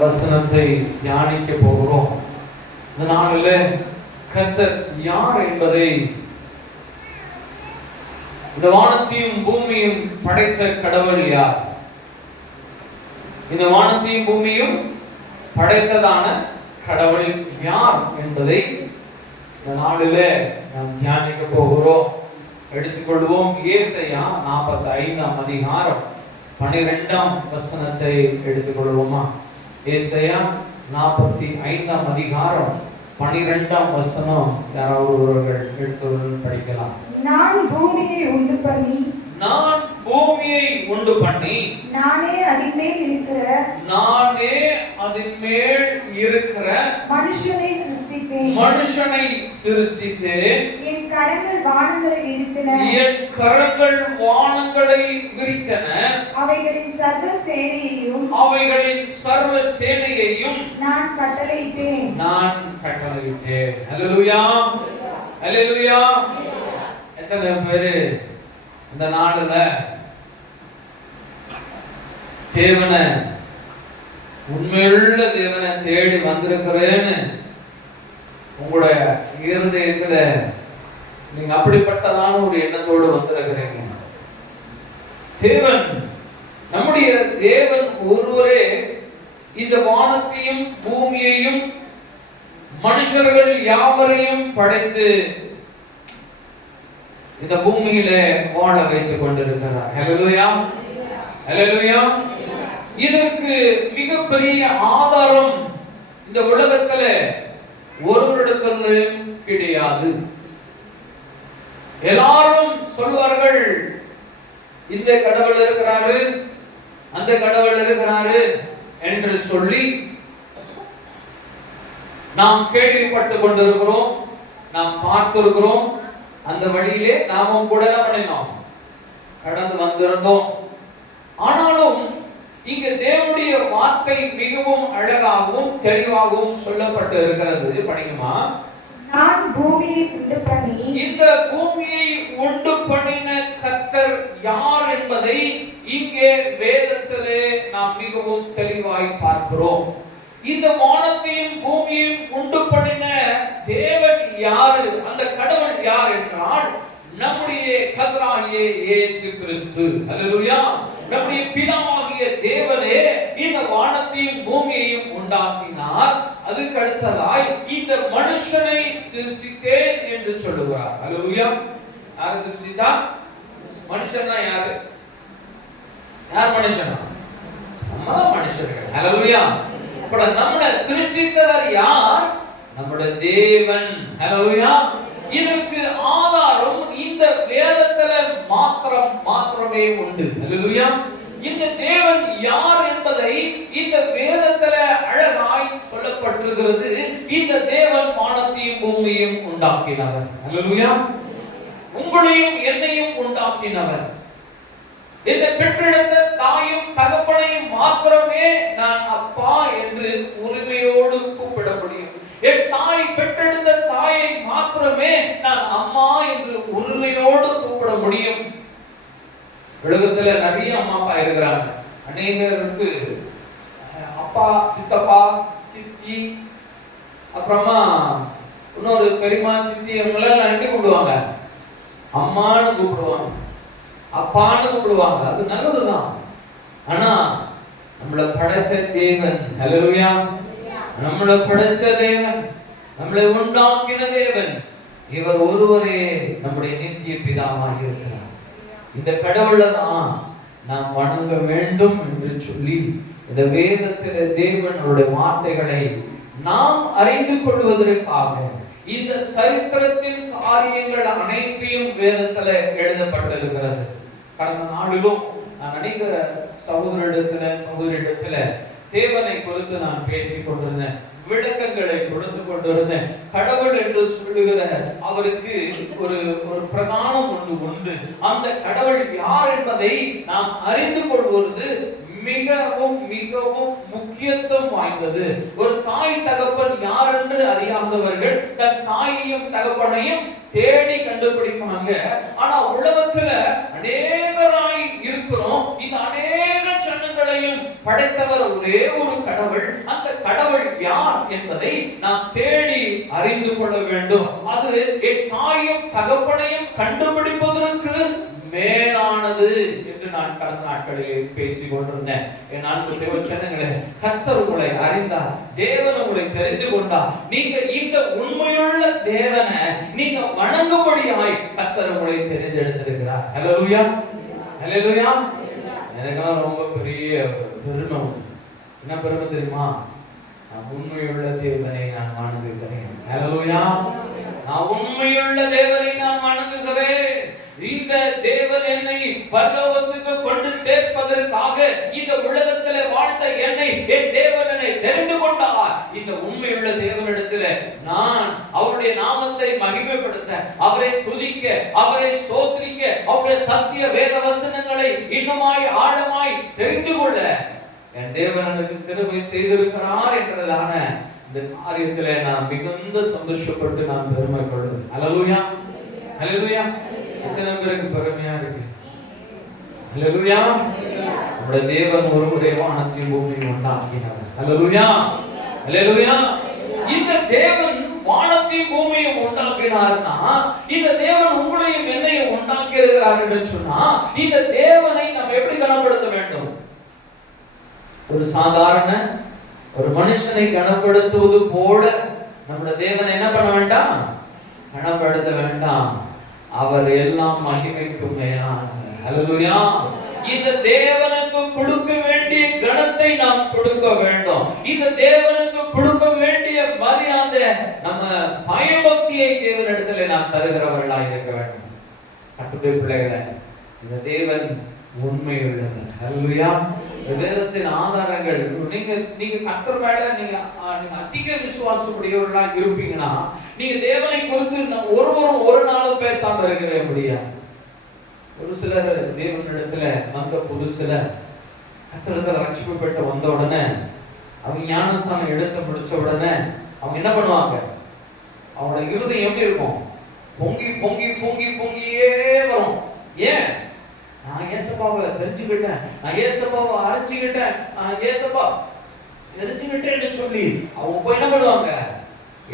வசனத்தை தியானிக்க போகிறோம். இந்த நாளில் கர்த்தர் யார் என்பதை, இந்த வானத்தையும் பூமியும் படைத்த கடவுள் யார், இந்த வானத்தையும் பூமியும் படைத்ததான கடவுள் யார் என்பதை இந்த நாளில் நாம் தியானிக்க போகிறோம். எடுத்துக்கொள்வோம். ஏசாயா 45ஆம் அதிகாரம் 12ஆம் வசனத்தை எடுத்துக்கொள்வோமா? ஏசாயா 45ஆம் அதிகாரம் 12ஆம் வசனம் யாராவது ஒருவர்கள் எடுத்து படிக்கலாம். நான் பூமியை உண்டு பண்ணி நானே அதின் மேல் இருக்கிற மனுஷனை சிருஷ்டித்தேன். என் கரங்கள் வானங்களை விரித்தன. அவைகளின் சர்வ சேனையையும் நான் கட்டளையிட்டேன். ஹல்லேலூயா, ஹல்லேலூயா. எத்தனை பேரு இந்த நாடுல தேவனை, உண்மையுள்ள தேவனை தேடி வந்திருக்கிறேன்னு உங்களுடைய இருதயத்துல நீங்க அப்படிப்பட்டதான ஒரு எண்ணத்தோடு வந்திருக்கிறீங்க? தேவன், நம்முடைய தேவன் ஒருவரே இந்த வானத்தையும் பூமியையும் மனுஷர்கள் யாவரையும் படைத்து இந்த பூமியில வாழ வைத்துக் கொண்டிருக்கிறார். ஹல்லேலூயா, ஹல்லேலூயா. இதற்கு மிகப்பெரிய ஆதாரம் இந்த உலகத்துல ஒருவரிடத்திலும் கிடையாது. எல்லாரும் சொல்வார்கள், இந்த கடவுள் இருக்கிறாரு, அந்த கடவுள் இருக்கிறாரு என்று சொல்லி நாம் கேள்விப்பட்டுக் கொண்டிருக்கிறோம், நாம் பார்த்திருக்கிறோம். அந்த வழியிலே நாமும் கூட பண்ணினோம், கடந்து வந்திருந்தோம். ஆனாலும் இங்கு தேவனுடைய வார்த்தை மிகவும் அழகாகவும் தெளிவாகவும் சொல்லப்பட்டு இருக்கிறது. படிக்குமா? நான் பூமியை உண்டு பண்ணி, இந்த பூமியை உண்டு பண்ணின கர்த்தர் யார் என்பதை இங்கே வேதத்திலே நாம் மிகவும் தெளிவாய் பார்க்கிறோம். இந்த வானத்தையும் பூமியையும் உண்டு பண்ணின தேவன் யாரு, அந்த கடவுள் யார் என்றால் நம்முடைய கர்த்தராகிய இயேசு கிறிஸ்து. ஹல்லேலூயா. நம்முடைய பிதாவாகிய தேவனே இந்த வானத்தையும் பூமியையும் உண்டாக்கினார். அதுக்கு அடுத்ததாய் இந்த மனுஷனை சிருஷ்டித்தேன் என்று சொல்லுகிறார். ஹல்லேலூயா. யாரை சிருஷ்டித்தா? மனுஷன்னா யாரு? யார் மனுஷனா? நம்மதான் மனுஷர்கள். ஹல்லேலூயா. அப்ப நம்மளை சிருஷ்டித்தவர் யார்? நம்முடைய தேவன். ஹல்லேலூயா. இதற்கு ஆதாரம் இந்த வேதத்துல மாத்திரமே உண்டு. ஹல்லேலூயா. இந்த தேவன் யார் என்பதை இந்த வேதத்துல அழகாய் சொல்லப்பட்டிருக்கிறது. இந்த தேவன் வானத்தையும் பூமியையும் உண்டாக்கினவர். ஹல்லேலூயா. உங்களையும் என்னையும் உண்டாக்கினவர். இந்த பெற்றெடுத்த தாயும் தகப்பனையும் மாத்திரமே நான் அப்பா என்று உரிமையோடு கூப்பிட முடியும். என் தாய் பெற்றெடுத்த தாயை மாத்திரமே நான் அம்மா என்று உரிமையோடு கூப்பிட முடியும். உலகத்துல நிறைய அம்மா அப்பா இருக்கிறாங்க. அநேகருக்கு அப்பா, சித்தப்பா, சித்தி, அப்புறமா இன்னொரு பெரியம்மா, சித்தி, அவங்களெல்லாம் எப்படி கூப்பிடுவாங்க? அம்மான்னு கூப்பிடுவாங்க, அப்பான்னு கூப்பிடுவாங்க. அது நல்லதுதான். ஆனா நம்மளை படைத்த தேவன், ஹல்லேலூயா, நம்மளை படைச்ச தேவன், நம்மளை உண்டாக்கின தேவன், இவர் ஒருவரே நம்முடைய நித்திய பிதாவாக இருக்கிறார். இந்த கடவுளை தான் நாம் வணங்க வேண்டும் என்று சொல்லி இந்த வேதத்தில தேவனுடைய வார்த்தைகளை நாம் அறிந்து கொள்வதற்காக இந்த சரித்திரத்தின் காரியங்கள் அனைத்தையும் வேதத்துல எழுதப்பட்டிருக்கிறது. கடந்த நாளிலும் நான் அநேக சகோதரிடத்துல தேவனை குறித்து நான் பேசிக் கொண்டிருந்தேன், விளக்கங்களை கொடுத்து கொண்டிருந்தேன். கடவுள் என்று சொல்லுகிற அவருக்கு ஒரு பிரதானம் ஒன்று உண்டு. அந்த கடவுள் யார் என்பதை நாம் அறிந்து கொள்வது மிகவும் மிகவும் முக்கியத்துவம் வாய்ந்தது. ஒரு தாய் தகப்பன் யார் என்று அறியாதவர்கள் தன் தாயையும் தகப்பனையும் தேடி கண்டுபிடிப்பாங்க. ஆனா உலகத்துல அநேகராய் இருக்கிறோம். இந்த அநேக சன்னங்களையும் படைத்தவர் ஒரே ஒரு கடவுள். அந்த கடவுள் யார் என்பதை நாம் தேடி அறிந்து கொள்ள வேண்டும். அது என் தாயும் தகப்பனையும் கண்டுபிடிப்பதற்கு மேலானது என்று நான் கடந்த நாட்களில் பேசிக் கொண்டிருந்தேன். என் அன்பு தேவச்சனங்களே, கர்த்தர் உங்களை அறிந்தார், தேவன் உங்களை தெரிந்து கொண்டார். நீங்க இந்த உண்மையுள்ள தேவனை நீங்க வணங்கும்படியாய் கர்த்தர் உங்களை தெரிந்தெடுத்திருக்கிறார். ஹல்லேலூயா, ஹல்லேலூயா. எனக்கெல்லாம் ரொம்ப பெரிய பெருமை. என்ன பெருமை தெரியுமா? நான் உண்மையுள்ள தேவனை நான் வணங்குகிறேன். ஹல்லேலூயா. நான் உண்மையுள்ள தேவனை நான் வணங்குகிறேன். இந்த தேவன் என்னை பரலோகத்துக்கு கொண்டு சேர்ப்பதற்காக இந்த உலகத்தில் வாழ்ந்த என்னை என் தேவன் என்னை தெரிந்து கொண்டார். இந்த உண்மையுள்ள தேவனிடத்தில் நான் அவருடைய நாமத்தை மகிமைப்படுத்த, அவரை துதிக்க, அவரை ஸ்தோத்திரிக்க, அவருடைய சத்திய வேத வசனங்களை இன்னுமாய் ஆழமாய் தெரிந்து கொள்ள என் தேவன் எனக்கு கிருபை செய்திருக்கிறார் என்றதான இந்த காரியத்திலே நான் மிகுந்த சந்தோஷப்பட்டு நான் பெருமை கொள்வேன். ஹல்லேலூயா, ஹல்லேலூயா. எத்தனை பேருக்கு பெருமையா இருக்கு? ஹல்லேலூயா. நம்முடைய தேவன் ஒருவரே வானத்தையும் பூமியையும் உண்டாக்கினார். ஹல்லேலூயா, ஹல்லேலூயா. இந்த தேவன் வானத்தையும் பூமியையும் உண்டாக்கினார்னா, இந்த தேவன் உங்களையும் என்னையும் உண்டாக்கி இருக்கிறார் என்று சொன்னா, இந்த தேவனை நாம் எப்படி கனப்படுத்த வேண்டும்? ஒரு சாதாரண ஒரு மனுஷனை கனப்படுத்துவது போல நம்முடைய தேவன் என்ன பண்ண வேண்டாம்? கனப்படுத்த வேண்டாம். அவர் எல்லாம் மகிமைக்கு மேலானவர். ஹல்லேலூயா. இந்த தேவனுக்கு கொடுக்க வேண்டிய கனத்தை நாம் கொடுக்க வேண்டும். இந்த தேவனுக்கு கொடுக்க வேண்டிய மரியாதை, நம்ம பயபக்தியை தேவனிடத்திலே நாம் தருகிறவர்களாக இருக்க வேண்டும். கர்த்தருடைய பிள்ளைகளே, இந்த தேவன் உண்மையுள்ளவர். ஹல்லேலூயா. வேதத்தின் ஆதாரங்கள், நீங்க கர்த்தர் மேல நீங்க அதிக விசுவாசம் உடையவர்களாக இருப்பீங்கன்னா, நீங்க தேவனை குறித்து ஒருவரும் ஒரு நாளும் பேசாம இருக்கவே முடியாது. ஒரு சிலர் தேவனிடத்துல வந்த புதுசுல கர்த்தரிடத்துல ரட்சிப்பு பெற்று வந்த உடனே, அவங்க ஞானஸ்தானம் எடுத்து முடிச்ச உடனே அவங்க என்ன பண்ணுவாங்க? அவங்களோட இருதயம் எப்படி இருக்கும்? பொங்கி பொங்கி பொங்கி பொங்கியே வரும். ஏன்? நான் ஏசப்பாவை தெரிஞ்சுக்கிட்டேன், நான் ஏசப்பாவை அறிஞ்சுக்கிட்டேன், ஏசப்பா தெரிஞ்சுக்கிட்டேன்னு சொல்லி அவங்க போய் என்ன பண்ணுவாங்க?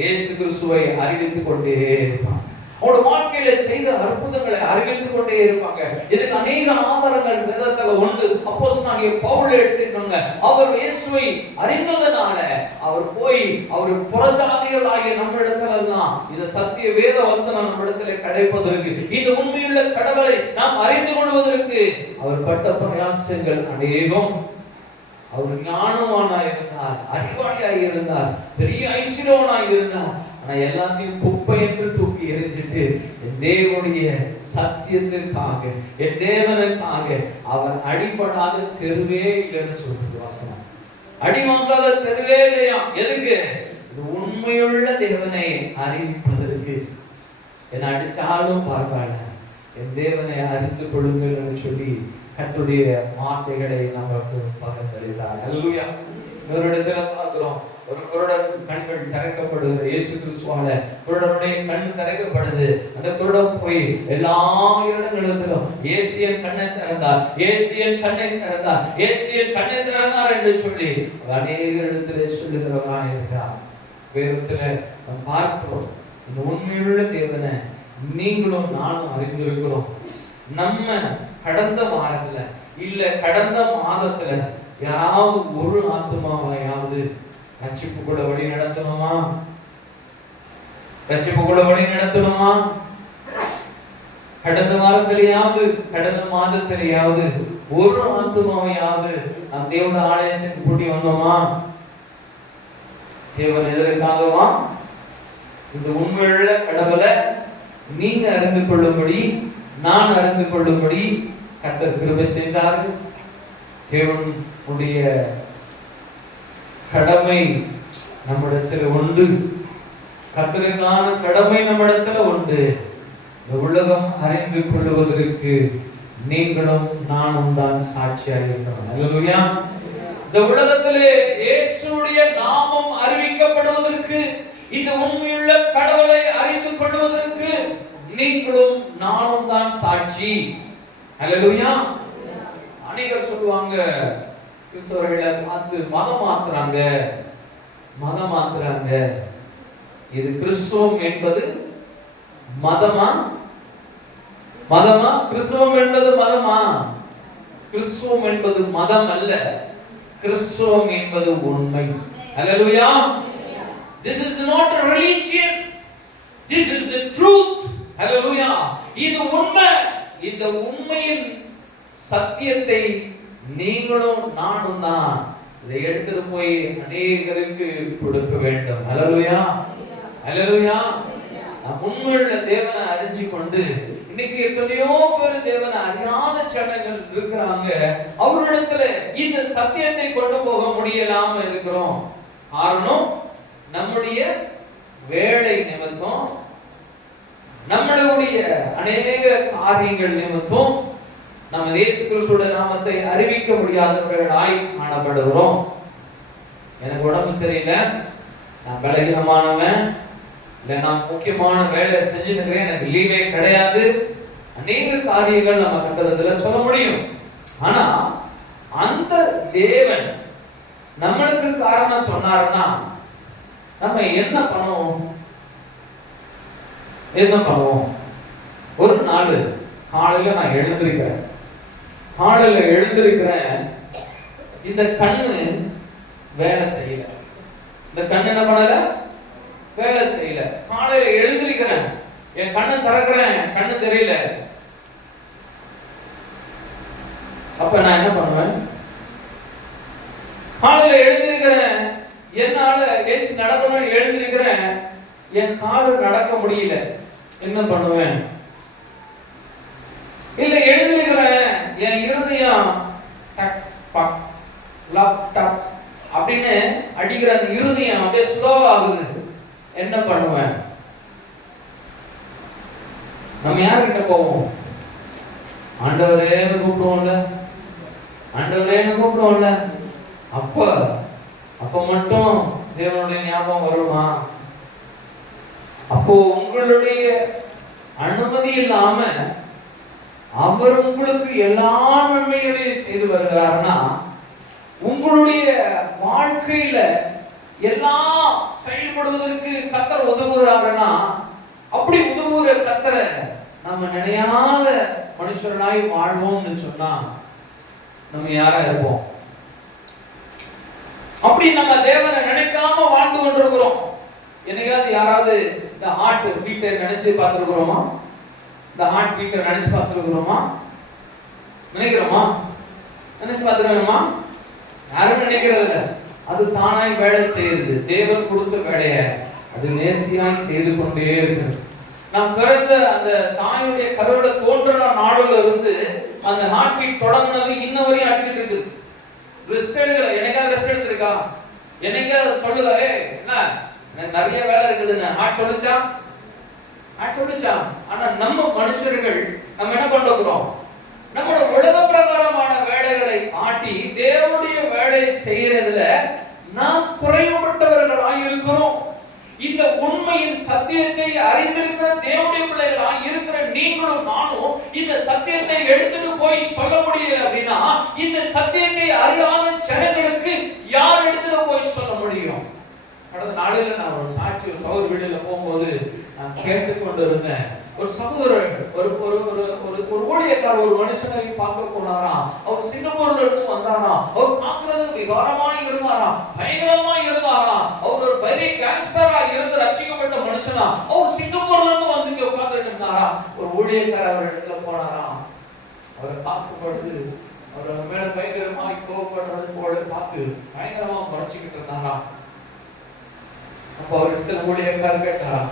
இயேசு கிறிஸ்துவை அறிவித்துக் கொண்டே இருப்பாங்க. அவரோட வாழ்க்கையில செய்த அற்புதங்களை அறிவித்துக் கொண்டே இருப்பாங்க. இதுக்கு அநேக ஆதாரங்கள் வேதத்துல உண்டு. அப்போஸ்தலனாகிய பவுல் எடுத்துக்கோங்க. அவர் இயேசுவை அறிந்ததனால அவர் போய் அவர் புறஜாதிகளாகிய நம்மிடத்துல எல்லாம் இந்த சத்திய வேத வசனம் நம்மிடத்துல கிடைப்பதற்கு, இந்த உண்மையுள்ள கடவுளை நாம் அறிந்து கொள்வதற்கு அவர் பட்ட பிரயாசங்கள் அநேகம். அவர் ஞானவானாய் இருந்தார், அறிவாளியாய் இருந்தார், பெரிய ஐஸ்வர்யவானாய் இருந்தார். ஆனா எல்லாத்தையும் குப்பை என்று தூக்கி எரிஞ்சிட்டு என் தேவனுடைய சத்தியத்திற்காக, என் தேவனுக்காக அவர் அடிபடாத தெருவே இல்லைன்னு சொல்றது வசனம். அடி வாங்காத தெருவே இல்லையா? எதுக்கு? உண்மையுள்ள தேவனை அறிவிப்பதற்கு. என்ன அடிச்சாலும் பரவாயில்ல, என் தேவனை அறிந்து கொள்ளுங்கள் என்று சொல்லி கர்த்தருடைய வார்த்தைகளை நமக்கு பகிர்ந்தளித்தார். ஹல்லேலூயா. இன்னொருடத்துல பார்க்கிறோம், ஒரு குருடன் கண்கள் திறக்கப்படுகிற இயேசு கிறிஸ்துவால குருடனுடைய கண் திறக்கப்படுது. அந்த குருடன் போய் எல்லா இடங்களிலும் இயேசுவின் கண்ணை திறந்தார், இயேசுவின் கண்ணை திறந்தார், இயேசுவின் கண்ணை திறந்தார் என்று சொல்லி அநேக இடத்திலே சொல்லுகிறவராக இருக்கிறார். வேதத்துல நாம் பார்க்கிறோம், இந்த உண்மையுள்ள தேவனை நீங்களும் நானும் அறிந்திருக்கிறோம். நம்ம கடந்த வாரத்துல இல்ல கடந்த மாதத்துல யாராவது ஒரு ஆத்துமாவையாவது ரட்சிப்புக்குள்ள வழி நடத்தணுமா? ரட்சிப்புக்குள்ள வழி நடத்தணுமா? கடந்த வாரத்திலேயாவது கடந்த மாதத்திலேயாவது ஒரு ஆத்துமாவையாவது நம் தேவனுடைய ஆலயத்துக்கு கூட்டி வந்தோமா? தேவன் எதற்காகவா? இந்த உண்மையுள்ள கடவுளை நீங்க அறிந்து கொள்ளும்படி, நான் அறிந்து கொள்ளும்படி கர்த்தர் கிருபை செய்தார்கள். தேவனுடைய கடமை நம்மிடத்தில் உண்டு, கர்த்தருக்கான கடமை நம்மிடத்துல உண்டு. இந்த உலகம் அறிந்து கொள்வதற்கு நீங்களும் நானும் தான் சாட்சியாக இருக்கிறோம். அல்லேலூயா. இந்த உலகத்திலே இயேசுவுடைய நாமம் அறிவிக்கப்படுவதற்கு, இந்த உண்மையுள்ள கடவுளை அறிந்து கொள்வதற்கு நீங்களும் நானும் தான் சாட்சி. அல்லேலூயா. அநேகர் சொல்லுவாங்க, கிறிஸ்தவர்களை பார்த்து மதம் மாத்துறாங்க. இது கிறிஸ்துவம் என்பது மதமா? கிறிஸ்துவம் என்பது மதமா? கிறிஸ்துவம் என்பது மதம் அல்ல, கிறிஸ்துவம் என்பது உண்மை. ஹalleluya. This is not a religion, this is a truth. ஹalleluya. இது உண்மை. இந்த உண்மையின் சத்தியத்தை நீங்களும் நானும் தான் இதை எடுத்துட்டு போய் அநேகருக்கு கொடுக்க வேண்டும். ஹalleluya. உண்மையுள்ள தேவனை அறிஞ்சு கொண்டு, இன்னைக்கு எத்தனையோ பேர் தேவனை அறியாத ஜனங்கள் இருக்கிறாங்க. அவரிடத்துல இந்த சத்தியத்தை கொண்டு போக முடியலாம இருக்கிறோம். காரணம் நம்முடைய வேலை நிமித்தம், நம்மளுடைய அநேக காரியங்கள் நிமித்தம் நம்ம இயேசு கிறிஸ்துவின் நாமத்தை அறிவிக்க முடியாதவர்களாய் காணப்படுகிறோம். எனக்கு உடம்பு சரியில்லை, நான் பலகீனமானவன், இல்லை நான் முக்கியமான வேலை செஞ்சுட்டு எனக்கு லீவே கிடையாது, அநேக காரியங்கள் நம்ம கட்டத்துல சொல்ல முடியும். ஆனா அந்த தேவன் நம்மளுக்கு காரணம் சொன்னாருன்னா நம்ம என்ன பண்ணுவோம்? ஒரு நாள் காலையில நான் எழுந்திருக்கிறேன், இந்த கண்ணு வேலை செய்யல. இந்த கண்ணு என்ன பண்ணல? வேலை செய்யல. காலையில எழுந்திருக்கிறேன், என் கண்ணு திறக்கிறேன், கண்ணு தெரியல. அப்ப நான் என்ன பண்ணுவேன்? காலையில எழுந்திருக்கிறேன், என்னால ஏஞ்சி நடக்கணும், எழுந்திருக்கிறேன், என் கால் நடக்க முடியல. என்ன பண்ணுவேன்? இல்ல எழுந்திருக்கிறேன், என் இருதயம் டக் பக் லப் டக் அப்படின்னு அடிக்கிற அந்த இருதயம் அப்படியே ஸ்லோ ஆகுது. என்ன பண்ணுவேன்? நம்ம யார்கிட்ட போவோம்? ஆண்டவரேன்னு கூப்பிடுவோம்ல. அப்ப மட்டும் தேவனுடைய ஞாபகம் வருமா? அப்போ உங்களுடைய அனுமதி இல்லாம அவர் உங்களுக்கு எல்லா நன்மைகளையும் செய்து வருகிறார்னா, உங்களுடைய வாழ்க்கையில எல்லாம் செயல்படுவதற்கு கர்த்தர் உதவுகிறார்னா, அப்படி உதவுகிற கர்த்தரை நம்ம நினையாத மனுஷர்களாய் வாழ்வோம்னு சொன்னா நம்ம யாரா இருப்போம்? அப்படி நம்ம தேவனை நினைக்காம வாழ்ந்து கொண்டிருக்கிறோம். என்னைக்காவது யாராவது இந்த ஹார்ட் பீட்டை நினைச்சு பார்த்திருக்கிறோமா? நினைச்சு பார்த்துருக்கோமா? யாரும் நினைக்கிறது இல்லை. அது தானாய் வேலை செய்யுது. தேவன் கொடுத்த வேலையை அது நேர்த்தியாய் செய்து கொண்டே இருக்கு. நாம் பிறந்த அந்த தாயுடைய கருவில தோன்றின நாடுல இருந்து அந்த ஹார்ட் பீட் தொடங்கினது இன்ன வரையும் அடிச்சுட்டு இருக்கு. ரெஸ்ட் எடுக்கல. என்னைக்காவது ரெஸ்ட் எடுத்திருக்கா? என்னைக்காவது சொல்லுதா என்ன எனக்கு நிறைய வேலை இருக்குதுன்னு ஹார்ட் சொல்லுச்சா? ஆனா நம்ம மனுஷர்கள் நம்ம என்ன பண்றோம்? நம்மளோட உலக பிரகாரமான வேலைகளை காட்டி தேவனுடைய வேலை செய்யறதுல நாம் குறைவுபட்டவர்களாய் இருக்கிறோம். இந்த உண்மையின் சத்தியத்தை அறிந்திருக்கிற தேவனுடைய பிள்ளைகளாய் இருக்கிற நீங்களும் நானும் இந்த சத்தியத்தை எடுத்துட்டு போய் சொல்ல முடியல அப்படின்னா, இந்த சத்தியத்தை அறியாத ஜனங்களுக்கு யார் எடுத்துட்டு போய் சொல்ல முடியும்? கடந்த நாளில நான் ஒரு சாட்சி, ஒரு சகோதர வீடுல போகும்போது நான் கேட்டுக்கொண்டு இருந்தேன். ஒரு சகோதரர் ஒரு ஊழியக்காரர் ஒரு மனுஷனை பார்க்க போனாராம். அவர் சிங்கப்பூர்ல இருந்து வந்தாராம். அவர் பார்க்கிறதுக்கு விகாரமா இருந்தாராம், பயங்கரமா இருந்தாராம். அவர் ஒரு பெரிய கேங்ஸ்டரா இருந்து ரட்சிக்கப்பட்ட மனுஷனா அவர் சிங்கப்பூர்ல இருந்து வந்து இங்க உட்கார்ந்துட்டு இருந்தாராம். ஒரு ஊழியக்காரர் அவர் இடத்துல போனாராம். அவரை பார்க்கும் பொழுது அவர் மேல பயங்கரமாய் கோபப்படுறது போல பார்த்து பயங்கரமா குறைச்சிக்கிட்டு இருந்தாராம். அப்போ அவர் இடத்துல ஊழியக்காரர் கேட்டாராம்,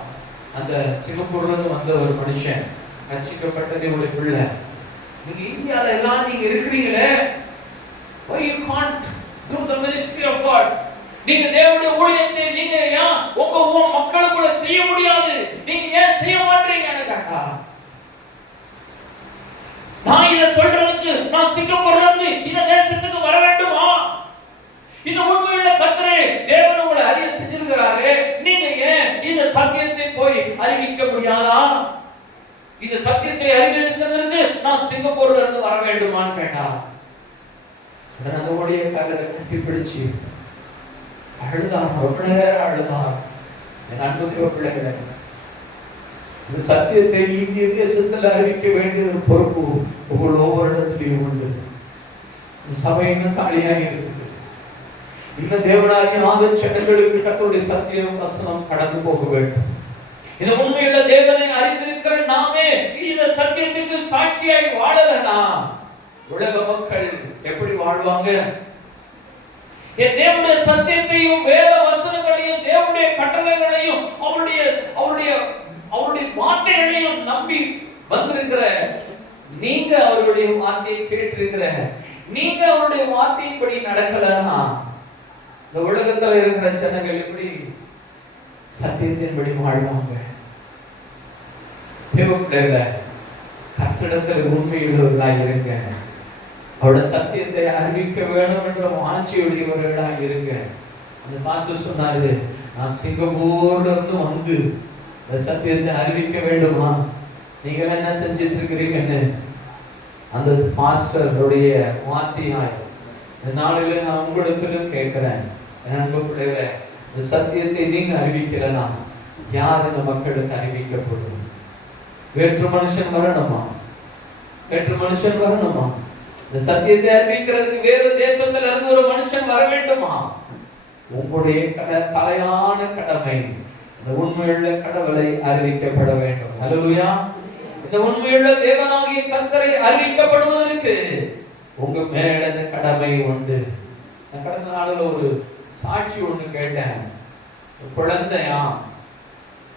அந்த சிங்கப்பூர்ல இருந்து வந்த ஒரு மனுஷன் ரட்சிக்கப்பட்டதே ஒரு பிள்ளை, நீங்க இந்தியால எல்லாம் நீங்க இருக்கிறீங்களே, why you can't do the ministry of God? நீங்க தேவனுடைய ஊழியத்தை நீங்க ஏன் உங்க மக்களுக்குள்ள செய்ய முடியாது? நீங்க ஏன் செய்ய மாட்டீங்கன்னு கேட்டா, நான் இத சொல்றதுக்கு நான் சிங்கப்பூர்ல இருந்து இந்த தேசத்துக்கு வர வேண்டுமா? இந்த உண்மையுள்ள கர்த்தரே தேவன் உங்களை அறிய செஞ்சிருக்கிறாரே, நீங்க ஏன் இந்த சத்தியத்தை போய் அறிவிக்க முடியாதா? இந்த சத்தியத்தை அறிவிக்கிறதுக்கு நான் சிங்கப்பூர்ல இருந்து வர வேண்டுமான்னு கேட்டா, அதனுடைய காலை கட்டி பிடிச்சு அழுதான். ரொம்ப நேரம் அழுதான். என் அன்புக்கு பிள்ளைகளை, இந்த சத்தியத்தை இந்திய தேசத்தில் அறிவிக்க வேண்டிய பொறுப்பு உங்கள் ஒவ்வொரு இடத்திலையும் உண்டு. இந்த சபை இன்னும் காலியாக இருக்குது. இன்னும் தேவனாகிய ஆதர் ஜனங்களுக்கு கர்த்தருடைய சத்தியம் வசனம் கடந்து போக வேண்டும். இந்த உண்மையுள்ள தேவனை அறிந்திருக்கிற நாமே இந்த சத்தியத்துக்கு சாட்சியாய் வாழலனா உலக மக்கள் எப்படி வாழ்வாங்க? என் தேவனுடைய சத்தியத்தையும் வேத வசனங்களையும் தேவனுடைய கட்டளைகளையும் அவருடைய வார்த்தைகளையும் நம்பி வந்திருக்கிற நீங்க, அவருடைய வார்த்தையை கேட்டிருக்கிற நீங்க, அவருடைய வார்த்தையின்படி நடக்கலனா இந்த உலகத்துல இருக்கிற ஜனங்கள் எப்படி சத்தியத்தின்படி வாழ்வாங்க? தேவப்பிள்ளைகளை, கர்த்தரிடத்தில் உண்மையுள்ளவர்களாய் இருங்க. அவருடைய சத்தியத்தை அறிவிக்க வேணும் என்ற வாஞ்சியுடையவர்களாய் இருங்க. அந்த பாஸ்டர் சொன்னாரு, நான் சிங்கப்பூர்ல இருந்து வந்து இந்த சத்தியத்தை அறிவிக்க வேண்டுமா, நீங்க என்ன செஞ்சிட்டு இருக்கிறீங்கன்னு அந்த பாஸ்டருடைய வார்த்தையாய் இந்த நாளில நான் உங்களிடத்திலும் கேட்கிறேன். என் அன்பு பிள்ளைகளை, இந்த சத்தியத்தை நீங்க அறிவிக்கிறனா யார் இந்த மக்களுக்கு அறிவிக்கப்படும்? வேற்று மனுஷன் வரணுமா? வேற்று மனுஷன் வரணுமா? இந்த சத்தியத்தை அறிவிக்கிறதுக்கு வேறு தேசத்துல இருந்து ஒரு மனுஷன் வர வேண்டுமா? உங்களுடைய தலையான கடமை இந்த உண்மையுள்ள கடவுளை அறிவிக்கப்பட வேண்டும். அல்லேலூயா. இந்த உண்மையுள்ள தேவனாகிய கர்த்தரை அறிவிக்கப்படுவதற்கு உங்க மேல இந்த கடமை உண்டு. கடந்த நாளில் ஒரு சாட்சி ஒண்ணு கேட்டேன். குழந்தையா,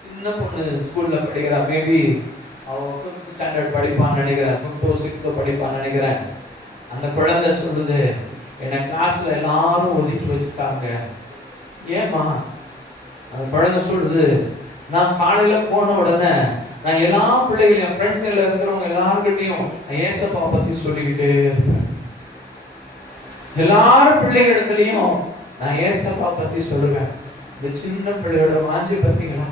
சின்ன பொண்ணு, ஸ்கூல்ல படிக்கிறா, மேபி அவ 5th ஸ்டாண்டர்ட் படிப்பான்னு நினைக்கிறேன், 5th or 6th படிப்பான்னு நினைக்கிறேன். அந்த குழந்தை சொல்லுது, என்ன கிளாஸ்ல எல்லாரும் ஒதுக்கி வச்சுட்டாங்க. ஏமா? அந்த குழந்தை சொல்லுது, நான் காலையில போன உடனே நான் எல்லா பிள்ளைகளையும், என் ஃப்ரெண்ட்ஸ்ல இருக்கிறவங்க எல்லார்கிட்டையும் நான் ஏசப்பா பத்தி சொல்லிக்கிட்டே இருப்பேன். எல்லாரும் பிள்ளைகளிடத்துலயும் நான் ஏசப்பா பத்தி சொல்லுவேன். இந்த சின்ன பிள்ளையோட வாஞ்சி பார்த்தீங்களா?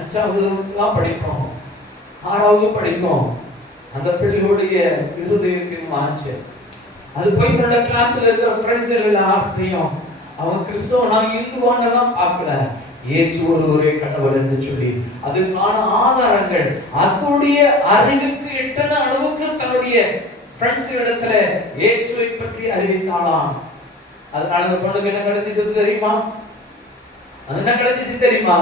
5வது தான் படிக்கும், 6வது படிக்கும். அந்த பிள்ளையோடைய இருதயத்தின் வாஞ்சி அது போய் தன்னோட கிளாஸ்ல இருக்கிற ஃப்ரெண்ட்ஸ் எல்லார்கிட்டையும் அவன் கிறிஸ்தவனா இந்துவானதான் பார்க்கல, இயேசு ஒருவரே கடவுள் என்று சொல்லி அதுக்கான ஆதாரங்கள் அதோடைய அறிவுக்கு எட்டன அளவுக்கு தன்னுடைய ஃப்ரெண்ட்ஸ் இடத்துல இயேசுவை பற்றி அறிவித்தாளாம். அதனால அந்த பொண்ணுக்கு என்ன கிடைச்சது தெரியுமா? அது என்ன கிடைச்சது தெரியுமா?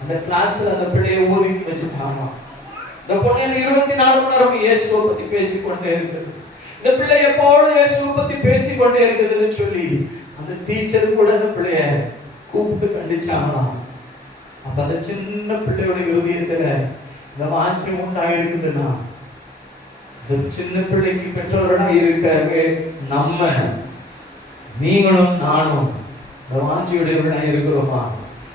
அந்த கிளாஸ்ல அந்த பிள்ளையை ஒதுக்கி வச்சுட்டாங்க. இந்த பொண்ணு 24 மணி நேரம் இயேசுவை பத்தி பேசிக்கொண்டே இருக்குது. இந்த பிள்ளை எப்போதும் இயேசுவை பத்தி பேசிக்கொண்டே இருக்குதுன்னு சொல்லி அந்த டீச்சர் கூட அந்த பிள்ளைய கூப்பிட்டு கண்டிச்சாங்களாம். அப்ப அந்த சின்ன பிள்ளையோட இருதயத்துல இந்த வாஞ்சி உண்டாகி இருக்குதுன்னா, இந்த சின்ன பிள்ளைக்கு பெற்றோர்களா இருக்க நம்ம, நீங்களும் நானும் இந்த வாஞ்சியுடையவர்களா இருக்கிறோமா?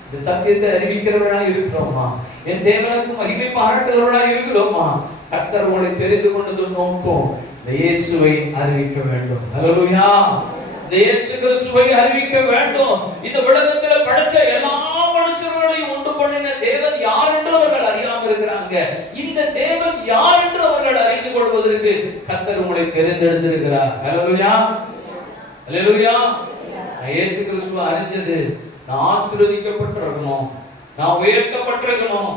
இந்த சத்தியத்தை அறிவிக்கிறவர்களா இருக்கிறோமா? என் தேவனுக்கு மகிமை பாராட்டுகிறவர்களா இருக்கிறோமா? கர்த்தர் உங்களை தெரிந்து கொண்டது நோக்கம் இந்த இயேசுவை அறிவிக்க வேண்டும். அல்லேலூயா. இந்த இயேசு கிறிஸ்துவை அறிவிக்க வேண்டும். இந்த உலகத்தில் படைச்ச எல்லா மனுஷர்களையும் உண்டு பண்ணின தேவன் யார் என்று அவர்கள் அறியாமல் இருக்கிறாங்க. இந்த தேவன் யார் என்று அவர்கள் அறிந்து கொள்வதற்கு கர்த்தர் உங்களை தெரிந்தெடுத்திருக்கிறார். அல்லேலூயா. அல்லேலூயா. இயேசு கிறிஸ்துவை அறிஞ்சது நான் ஆசீர்வதிக்கப்பட்டிருக்கணும், நான் உயர்த்தப்பட்டிருக்கணும்,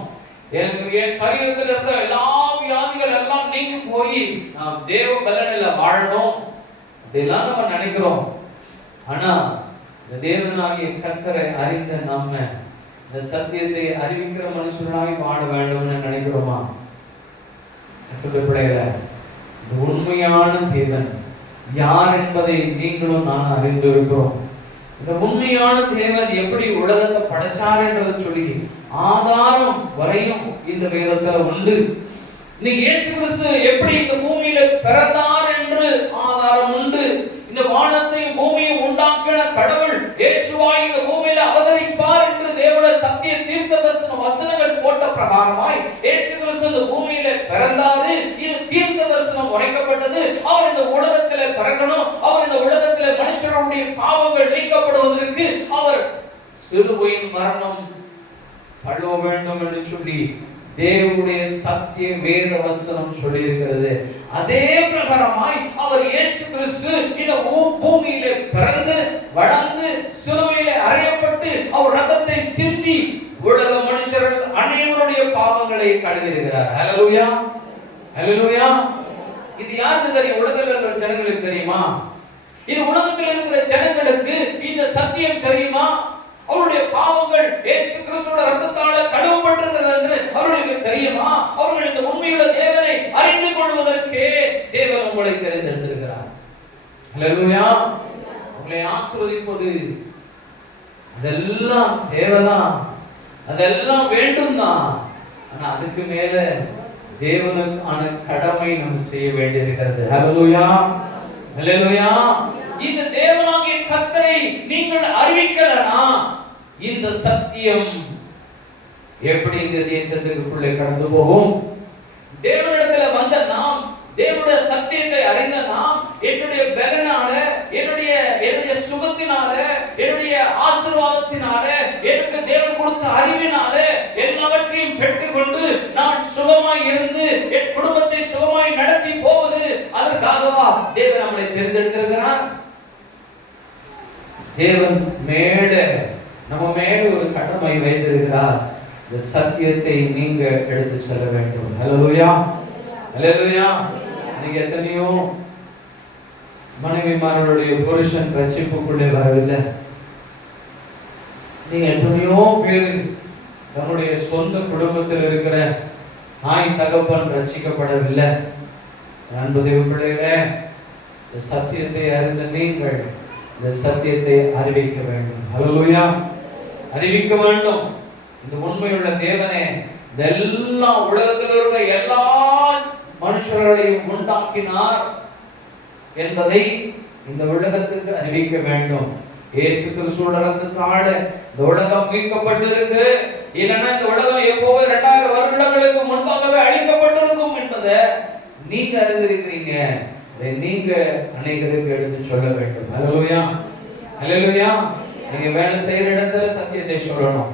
எனக்கு என் சரீரத்தில் இருந்த எல்லா வியாதிகள் எல்லாம் நீங்கி போய் நாம் தேவ பலனில் வாழணும், இதெல்லாம் நம்ம நினைக்கிறோம். ஆனா இந்த தேவனாகிய கர்த்தரை அறிந்த நாம இந்த சத்தியத்தை அறிவிக்கிற மனுஷனாய் வாழ வேண்டும்னு நினைக்கிறோமா? கர்த்தருடைய பிள்ளைகளே, இந்த உண்மையான தேவன் யார் என்பதை நீங்களும் நான் அறிந்திருக்கிறோம். இந்த உண்மையான தேவன் எப்படி உலகத்தை படைச்சார் என்றதை சொல்லி ஆதாரம் வரையும் இந்த வேதத்துல உண்டு. இன்னைக்கு இயேசு கிறிஸ்து எப்படி இந்த பூமியில பிறந்தார் என்று ஆதாரம் உண்டு. இந்த வானத்தையும் பூமியையும் உண்டாக்கின கடவுள் இயேசுவாய் இந்த பூமியில அவதரிப்பார் என்று தேவனுடைய சத்திய தீர்க்கதரிசன வசனங்கள் போட்ட பிரகாரமாய் இயேசு கிறிஸ்து இந்த பூமியில பிறந்தாரு. இது தீர்க்க தரிசனம் உரைக்கப்பட்டது. அவர் இந்த உலகத்திலே பிறக்கணும், அவர் இந்த உலகத்திலே மனுஷருடைய பாவங்கள் நீக்கப்படுவதற்கு அவர் சிலுவையின் மரணம் பழுவ வேண்டும் என்று சொல்லி தேவனுடைய சத்திய வேத வசனம் சொல்லி இருக்கிறது. அதே பிரகாரமாய் அவர் இயேசு கிறிஸ்து இந்த இருக்கிறார். ஹல்லேலூயா, ஹல்லேலூயா. இது யாருக்கு தெரியும்? உலகத்தில் இருக்கிற ஜனங்களுக்கு தெரியுமா? இது உலகத்தில் இருக்கிற ஜனங்களுக்கு இந்த சத்தியம் தெரியுமா? அவருடைய பாவங்கள் இயேசு கிறிஸ்துவோட இரத்தத்தால கழுவப்பட்டிருக்கிறது என்று அவர்களுக்கு தெரியுமா? அவர்கள் இந்த உண்மையுள்ள தேவனை அறிந்து கொள்வதற்கே தேவன் உங்களை தெரிந்தெடுத்திருக்கிறார். ஹல்லேலூயா. உங்களை ஆசீர்வதிப்பது அதெல்லாம் தேவதான், அதெல்லாம் வேண்டும் தான். ஆனா அதுக்கு மேல தேவனுக்கான கடமை நாம் செய்ய வேண்டியிருக்கிறது. ஹல்லேலூயா, ஹல்லேலூயா. இந்த தேவனாகிய கர்த்தரை நீங்கள் அறிவிக்கலனா இந்த சத்தியம் எப்படி இந்த தேசத்துக்குள்ளே கடந்து போகும்? தேவனிடத்தில் வந்த நாம், தேவனுடைய சத்தியத்தை அறிந்த நாம், என்னுடைய பலனால, என்னுடைய சுகத்தினால, என்னுடைய ஆசீர்வாதத்தினால, எனக்கு தேவன் கொடுத்த அறிவினால எல்லாவற்றையும் பெற்றுக்கொண்டு நான் சுகமாய் இருந்து என் குடும்பத்தை சுகமாய் நடத்தி போவது அதற்காகவா தேவன் நம்மளை தேர்ந்தெடுத்திருக்கிறார்? தேவன் நம்ம மேல ஒரு கடமை வைத்திருக்கிறார். இந்த சத்தியத்தை நீங்க எடுத்து செல்ல வேண்டும். ஹல்லேலூயா, ஹல்லேலூயா. நீங்க எத்தனையோ மனைவிமார்களுடைய புருஷன் ரட்சிப்புக்குள்ளே வரவில்லை. நீங்க எத்தனையோ பேர் தன்னுடைய சொந்த குடும்பத்தில் இருக்கிற தாய் தகப்பன் ரட்சிக்கப்படவில்லை. அன்பு தேவ பிள்ளைகளே, இந்த சத்தியத்தை அறிந்த நீங்கள் இந்த சத்தியத்தை அறிவிக்க வேண்டும். ஹல்லேலூயா, அறிவிக்க வேண்டும். இந்த உண்மையுள்ள தேவனே எல்லா உலகத்தில் இருக்கிற எல்லா மனுஷர்களையும் உண்டாக்கினார் என்பதை இந்த உலகத்துக்கு அறிவிக்க வேண்டும். இயேசு கிறிஸ்துவோட இரத்தத்தால இந்த உலகம் மீட்கப்பட்டிருக்கு. இல்லைன்னா இந்த உலகம் எப்போவே 2000 வருடங்களுக்கு முன்பாகவே அழிக்கப்பட்டிருக்கும் என்பதை நீங்க அறிந்திருக்கிறீங்க. இதை நீங்க அனைவருக்கு எடுத்து சொல்ல வேண்டும். ஹல்லேலூயா, ஹல்லேலூயா. நீங்க வேலை செய்யற இடத்துல சத்தியத்தை சொல்லணும்.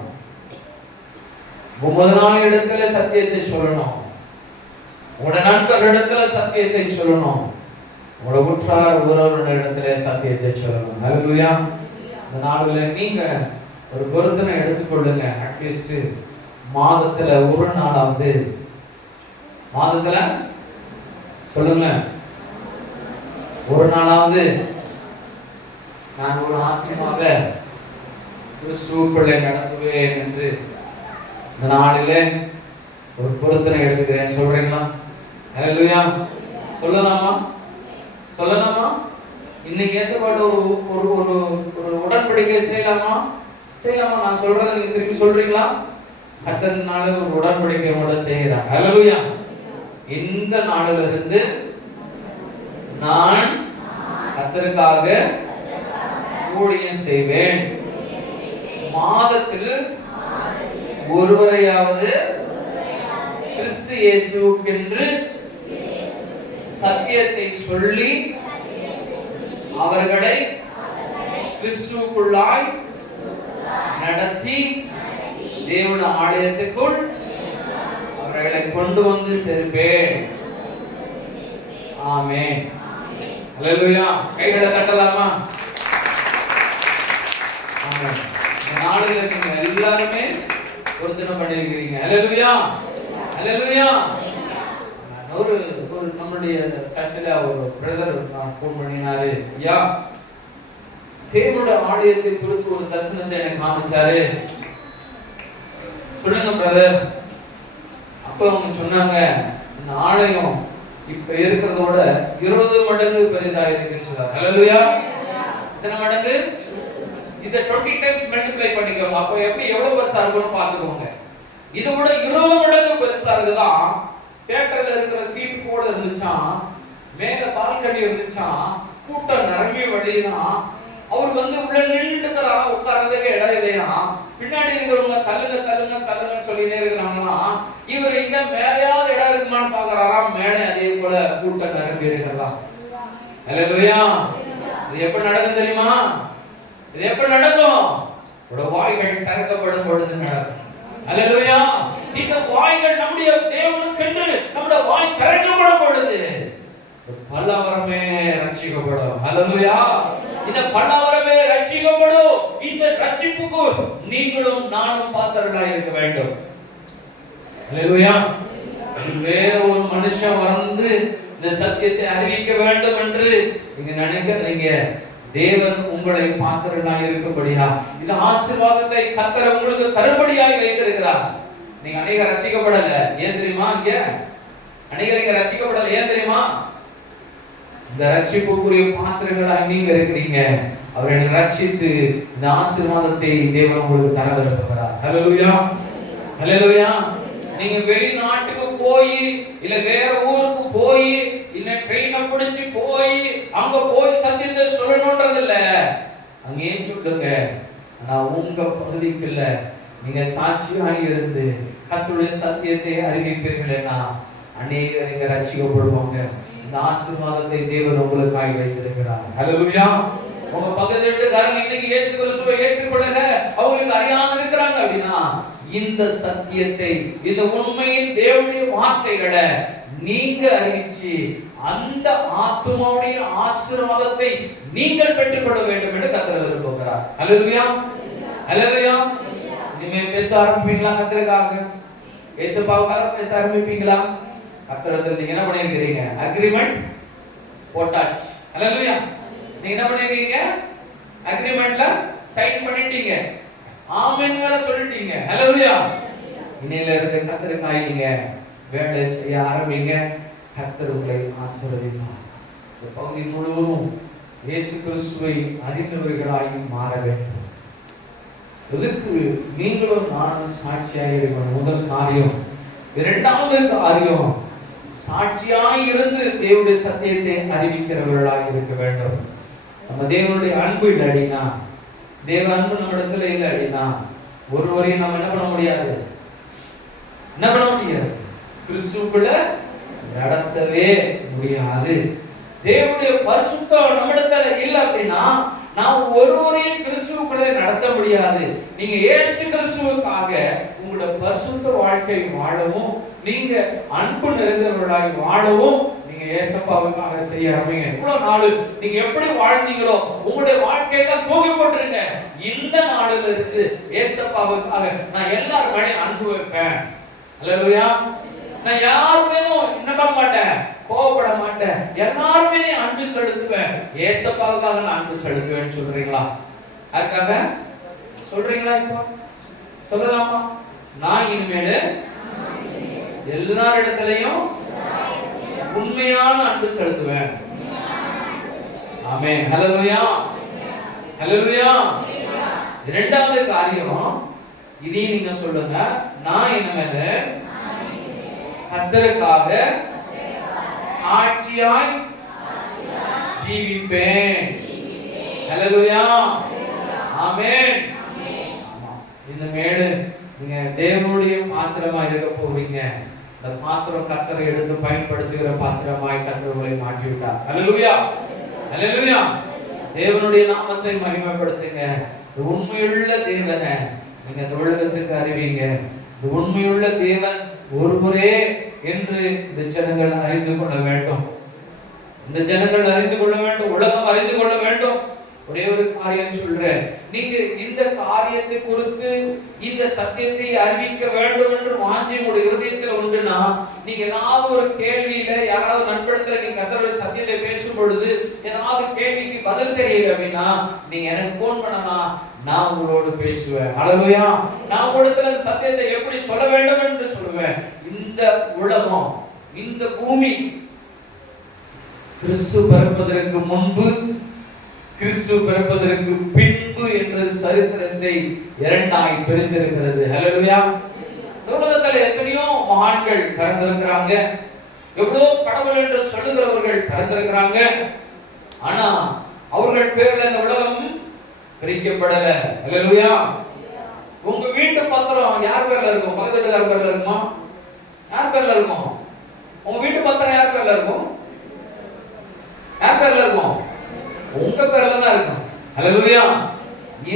முதலாளி இடத்துல சத்தியத்தை சொல்லணும். உங்களோட நண்பர் இடத்துல சத்தியத்தை சொல்லணும். உங்களோட உற்றார் உறவினர் இடத்துல சத்தியத்தை சொல்லணும். ஹல்லேலூயா. இந்த நாளில் நீங்க ஒரு பொருத்தனை எடுத்துக்கொள்ளுங்க. அட்லீஸ்ட் மாதத்துல ஒரு நாளாவது, மாதத்துல சொல்லுங்க, ஒரு நாளாவது நான் ஒரு ஆத்மாவ கிறிஸ்துவுக்குள்ளே நடத்துவேன் என்று இந்த நாளிலே ஒரு பொருத்தனை எடுத்துக்கிறேன். சொல்றீங்களா? ஹல்லேலூயா. சொல்லலாமா? சொல்லலாமா? இன்னைக்கு ஏசப்பாட்ட ஒரு ஒரு ஒரு உடன்படிக்கை செய்யலாமா? செய்யலாமா? நான் சொல்றதை நீங்க திருப்பி சொல்றீங்களா? அத்தனை நாள் ஒரு உடன்படிக்கை கூட செய்கிறாங்க. ஹல்லேலூயா. இந்த நாளிலிருந்து நான் கர்த்தருக்காக ஊழியம் செய்வேன். மாதத்தில் ஒருவரையாவது கிறிஸ்து இயேசுவுக்கென்று சத்தியத்தை சொல்லி அவர்களை கிறிஸ்துவுக்குள்ளாய் நடத்தி தேவனுடைய ஆலயத்துக்குள் அவர்களை கொண்டு வந்து சேர்ப்பேன். ஆமென். ஹல்லேலூயா. கைகளை தட்டலாமா? ஆமென். நாளில் நீங்க எல்லாருமே பொருத்தனை பண்ணிருக்கிறீங்க. ஹல்லேலூயா, ஹல்லேலூயா. ஒரு நம்மளுடைய சர்ச்சில் ஒரு பிரதர் ஃபோன் பண்ணினாரு. ஐயா, தேவனுடைய ஆலயத்தை குறித்து ஒரு தரிசனத்தை எனக்கு காமிச்சாரு. சொல்லுங்க பிரதர். அப்ப அவங்க சொன்னாங்க, இந்த ஆலயம் இப்ப இருக்கிறதோட 20 மடங்கு பெரிதாக இருக்குன்னு சொல்றாங்க. ஹல்லேலூயா. எத்தனை மடங்கு? இத 20 டைம்ஸ் மல்டிப்ளை பண்ணிக்கோங்க. அப்ப எப்படி எவ்வளவு பெருசா இருக்கும்னு பாத்துக்கோங்க. இதை விட 20 மடங்கு பெருசா இருக்குதான். தியேட்டர்ல இருக்கிற சீட் கூட இருந்துச்சாம், மேல பால்கனி இருந்துச்சாம், கூட்டம் நிரம்பி வழிதான். அவர் உள்ள நின்றுக்கிறா, உட்கார்றதுக்கு இடம் இல்லையா. பின்னாடி இருக்கிறவங்க தள்ளுங்க தள்ளுங்க தள்ளுங்கன்னு சொல்லிட்டே இருக்கிறாங்களா. இவர் இங்க மேலையாவது இடம் இருக்குமான்னு பாக்குறாராம். மேலே அதே போல கூட்டம் நிரம்பி இருக்கிறதா. ஹல்லேலூயா. இது எப்படி நடக்கும் தெரியுமா? இது எப்படி நடக்கும்? வாய்கள் திறக்கப்படும் பொழுது நடக்கும். ஹல்லேலூயா. இந்த வாய்கள் நம்முடைய தேவனுக்கென்று நம்முடைய வாய் திறக்கப்படும் பொழுது பல்லவரமே ரட்சிக்கப்படும். ஹல்லேலூயா. இந்த பல்லவரமே ரட்சிக்கப்படும். இந்த ரட்சிப்புக்கு நீங்களும் நானும் பாத்திரர்களாக இருக்க வேண்டும். ஹல்லேலூயா. வேற ஒரு மனுஷன் வந்து இந்த சத்தியத்தை அறிவிக்க வேண்டும் என்று நீங்க நினைக்கிறீங்க. தேவன் உங்களை பாத்திரனாய் இருக்கும்படியா இந்த ஆசீர்வாதத்தை கர்த்தர் உங்களுக்கு தரும்படியாய் வைத்திருக்கிறார். நீங்க அநேகர் ரட்சிக்கப்படல, ஏன் தெரியுமா? இங்க அநேகர் இங்க ரட்சிக்கப்படல, ஏன் தெரியுமா? இந்த ரட்சிப்புக்குரிய பாத்திரங்களாய் நீங்க இருக்கிறீங்க. அவரை ரட்சித்து இந்த ஆசீர்வாதத்தை தேவன் உங்களுக்கு தர விரும்புகிறார். ஹல்லேலூயா, ஹல்லேலூயா. நீங்க வெளிநாட்டுக்கு போய் இல்ல வேற ஊருக்கு போய் இல்ல ட்ரெயினை பிடிச்சு போய் அங்க போய் சத்தியத்தை சொல்லணும்ன்றது இல்ல, அங்கே சொல்லுங்க. ஆனா உங்க பகுதிக்கு இல்ல, நீங்க சாட்சியாக இருந்து கர்த்தருடைய சத்தியத்தை அறிவிப்பீர்களேனா அநேகர் இங்க ரட்சிக்கப்படுவாங்க. இந்த ஆசீர்வாதத்தை தேவன் உங்களுக்காக வைத்திருக்கிறார். ஹல்லேலூயா. உங்க பக்கத்து வீட்டுக்காரங்க இன்னைக்கு இயேசு கிறிஸ்துவை ஏற்றுக்கொள்ளல, அவங்களுக்கு அறியாம இருக்கிறாங்க அப்படின்னா இந்த சத்தியத்தை, இந்த உண்மையின் தேவனுடைய வார்த்தைகளை நீங்க அறிவிச்சு அந்த ஆத்துமாவுடைய ஆசீர்வாதத்தை நீங்கள் பெற்றுக்கொள்ள வேண்டும் என்று கர்த்தர் விரும்புகிறார். ஹல்லேலூயா, ஹல்லேலூயா. இனிமே பேச ஆரம்பிப்பீங்களா? கர்த்தருக்காக இயேசுவுக்காக பேச ஆரம்பிப்பீங்களா? கர்த்தரத்துல நீங்க என்ன பண்ணிருக்கீங்க? அக்ரிமெண்ட் போட்டாச்சு. ஹல்லேலூயா. நீங்க என்ன பண்ணிருக்கீங்க? அக்ரிமெண்ட்ல சைன் பண்ணிட்டீங்க, ஆமென் வேற சொல்லிட்டீங்க. ஹல்லேலூயா. இன்னையில இருந்து கர்த்தருக்காக நீங்க வேலை செய்ய ஆரம்பிங்க. கர்த்தர் உங்களை ஆசீர்வதிப்பார். இந்த பகுதி முழுவதும் இயேசு கிறிஸ்துவை அறிந்தவர்களாய் மாற வேண்டும். இதுக்கு நீங்களும் நானும் சாட்சியாக இருக்கணும். முதல் காரியம். இரண்டாவது காரியம், சாட்சியாய் இருந்து தேவனுடைய சத்தியத்தை அறிவிக்கிறவர்களாக இருக்க வேண்டும். நம்ம தேவனுடைய அன்பு இல்லை அப்படின்னா, தேவ அன்பு நம்ம இடத்துல இல்லை அப்படின்னா ஒருவரையும் நம்ம என்ன பண்ண முடியாது, என்ன பண்ண முடியாது, கிறிஸ்துவுக்குள்ள நடத்தவே முடியாது. தேவனுடைய பரிசுத்தம் நம்ம இடத்துல இல்லை அப்படின்னா நாம் ஒருவரையும் கிறிஸ்துவுக்குள்ள நடத்த முடியாது. நீங்க இயேசு கிறிஸ்துவுக்காக உங்களோட பரிசுத்த வாழ்க்கை வாழவும், நீங்க அன்பு நிறைந்தவர்களாய் வாழவும் நீங்க இயேசுவுக்காக செய்ய ஆரம்பிங்க. இவ்வளவு நாள் நீங்க எப்படி வாழ்ந்தீங்களோ உங்களுடைய வாழ்க்கையில தூக்கி போட்டுருங்க. இந்த நாளில இருந்து இயேசுவுக்காக நான் எல்லார் மேலயும் அன்பு வைப்பேன். அல்லேலூயா. நான் யார் மேலும் என்ன பண்ண மாட்டேன், கோபப்பட மாட்டேன், எல்லாருமே அன்பு செலுத்துவேன். இயேசுவுக்காக நான் அன்பு செலுத்துவேன்னு சொல்றீங்களா? யாருக்காக சொல்றீங்களா? இப்போ சொல்லலாமா? நான் இனிமேல் எல்லாரிடத்திலையும் உண்மையான அன்பு செலுத்துவேன். ஆமென். ஹல்லேலூயா, ஹல்லேலூயா. இரண்டாவது காரியம், இதையும் நீங்க சொல்லுங்க. நான் இனிமேல் கர்த்தருக்காக சாட்சியாய் ஜீவிப்பேன். ஹல்லேலூயா, ஆமென். இந்த மேடு நீங்க தேவனுடைய பாத்திரமா இருக்க போறீங்க. அந்த பாத்திரம் கர்த்தரை எடுத்து பயன்படுத்துகிற பாத்திரமாய் கர்த்தர் உங்களை மாற்றி விட்டார். ஹல்லேலூயா, ஹல்லேலூயா. தேவனுடைய நாமத்தை மகிமைப்படுத்துங்க. உண்மையுள்ள தேவனை நீங்க இந்த உலகத்துக்கு அறிவிங்க. உண்மையுள்ள தேவன் ஒருவரே என்று இந்த ஜனங்கள் அறிந்து கொள்ள வேண்டும். இந்த ஜனங்கள் அறிந்து கொள்ள வேண்டும், உலகம் அறிந்து கொள்ள வேண்டும். ஒரே ஒரு காரியம் சொல்றேன், நீங்க இந்த காரியத்தை குறித்து இந்த சத்தியத்தை அறிவிக்க வேண்டும் என்று வாஞ்சி உங்களுடைய இதயத்தில் உண்டுனா, நீங்க ஏதாவது ஒரு கேள்வியில யாராவது நண்படத்துல நீங்க கர்த்தருடைய சத்தியத்தை பேசும் பொழுது ஏதாவது கேள்விக்கு பதில் தெரியல அப்படின்னா நீங்க எனக்கு போன் பண்ணலாம், நான் உங்களோடு பேசுவேன். ஹல்லேலூயா. நான் உங்களிடத்துல இந்த சத்தியத்தை எப்படி சொல்ல வேண்டும் என்று சொல்லுவேன். இந்த உலகம், இந்த பூமி கிறிஸ்து பிறப்பதற்கு முன்பு, கிறிஸ்து பிறப்பதற்கு பின்பு என்று சரித்திரத்தை இரண்டாய் பிரிந்திருக்கிறது. ஹல்லேலூயா. உலகத்தில் எத்தனையோ மகான்கள் பிறந்திருக்கிறாங்க, எவ்வளவு கடவுள் என்று சொல்லுகிறவர்கள் பிறந்திருக்கிறாங்க. ஆனா அவர்கள் பேர்ல இந்த உலகம் பிரிக்கப்படல. ஹல்லேலூயா. உங்க வீட்டு பத்திரம் யார் பேர்ல இருக்கும்? பக்கத்து வீட்டுக்கார பேர்ல இருக்குமா? யார் பேர்ல இருக்கும்? உங்க வீட்டு பத்திரம் யார் பேர்ல இருக்கும்? யார் பேர்ல இருக்கும்? உங்க பேர்ல தான் இருக்கும். ஹல்லேலூயா.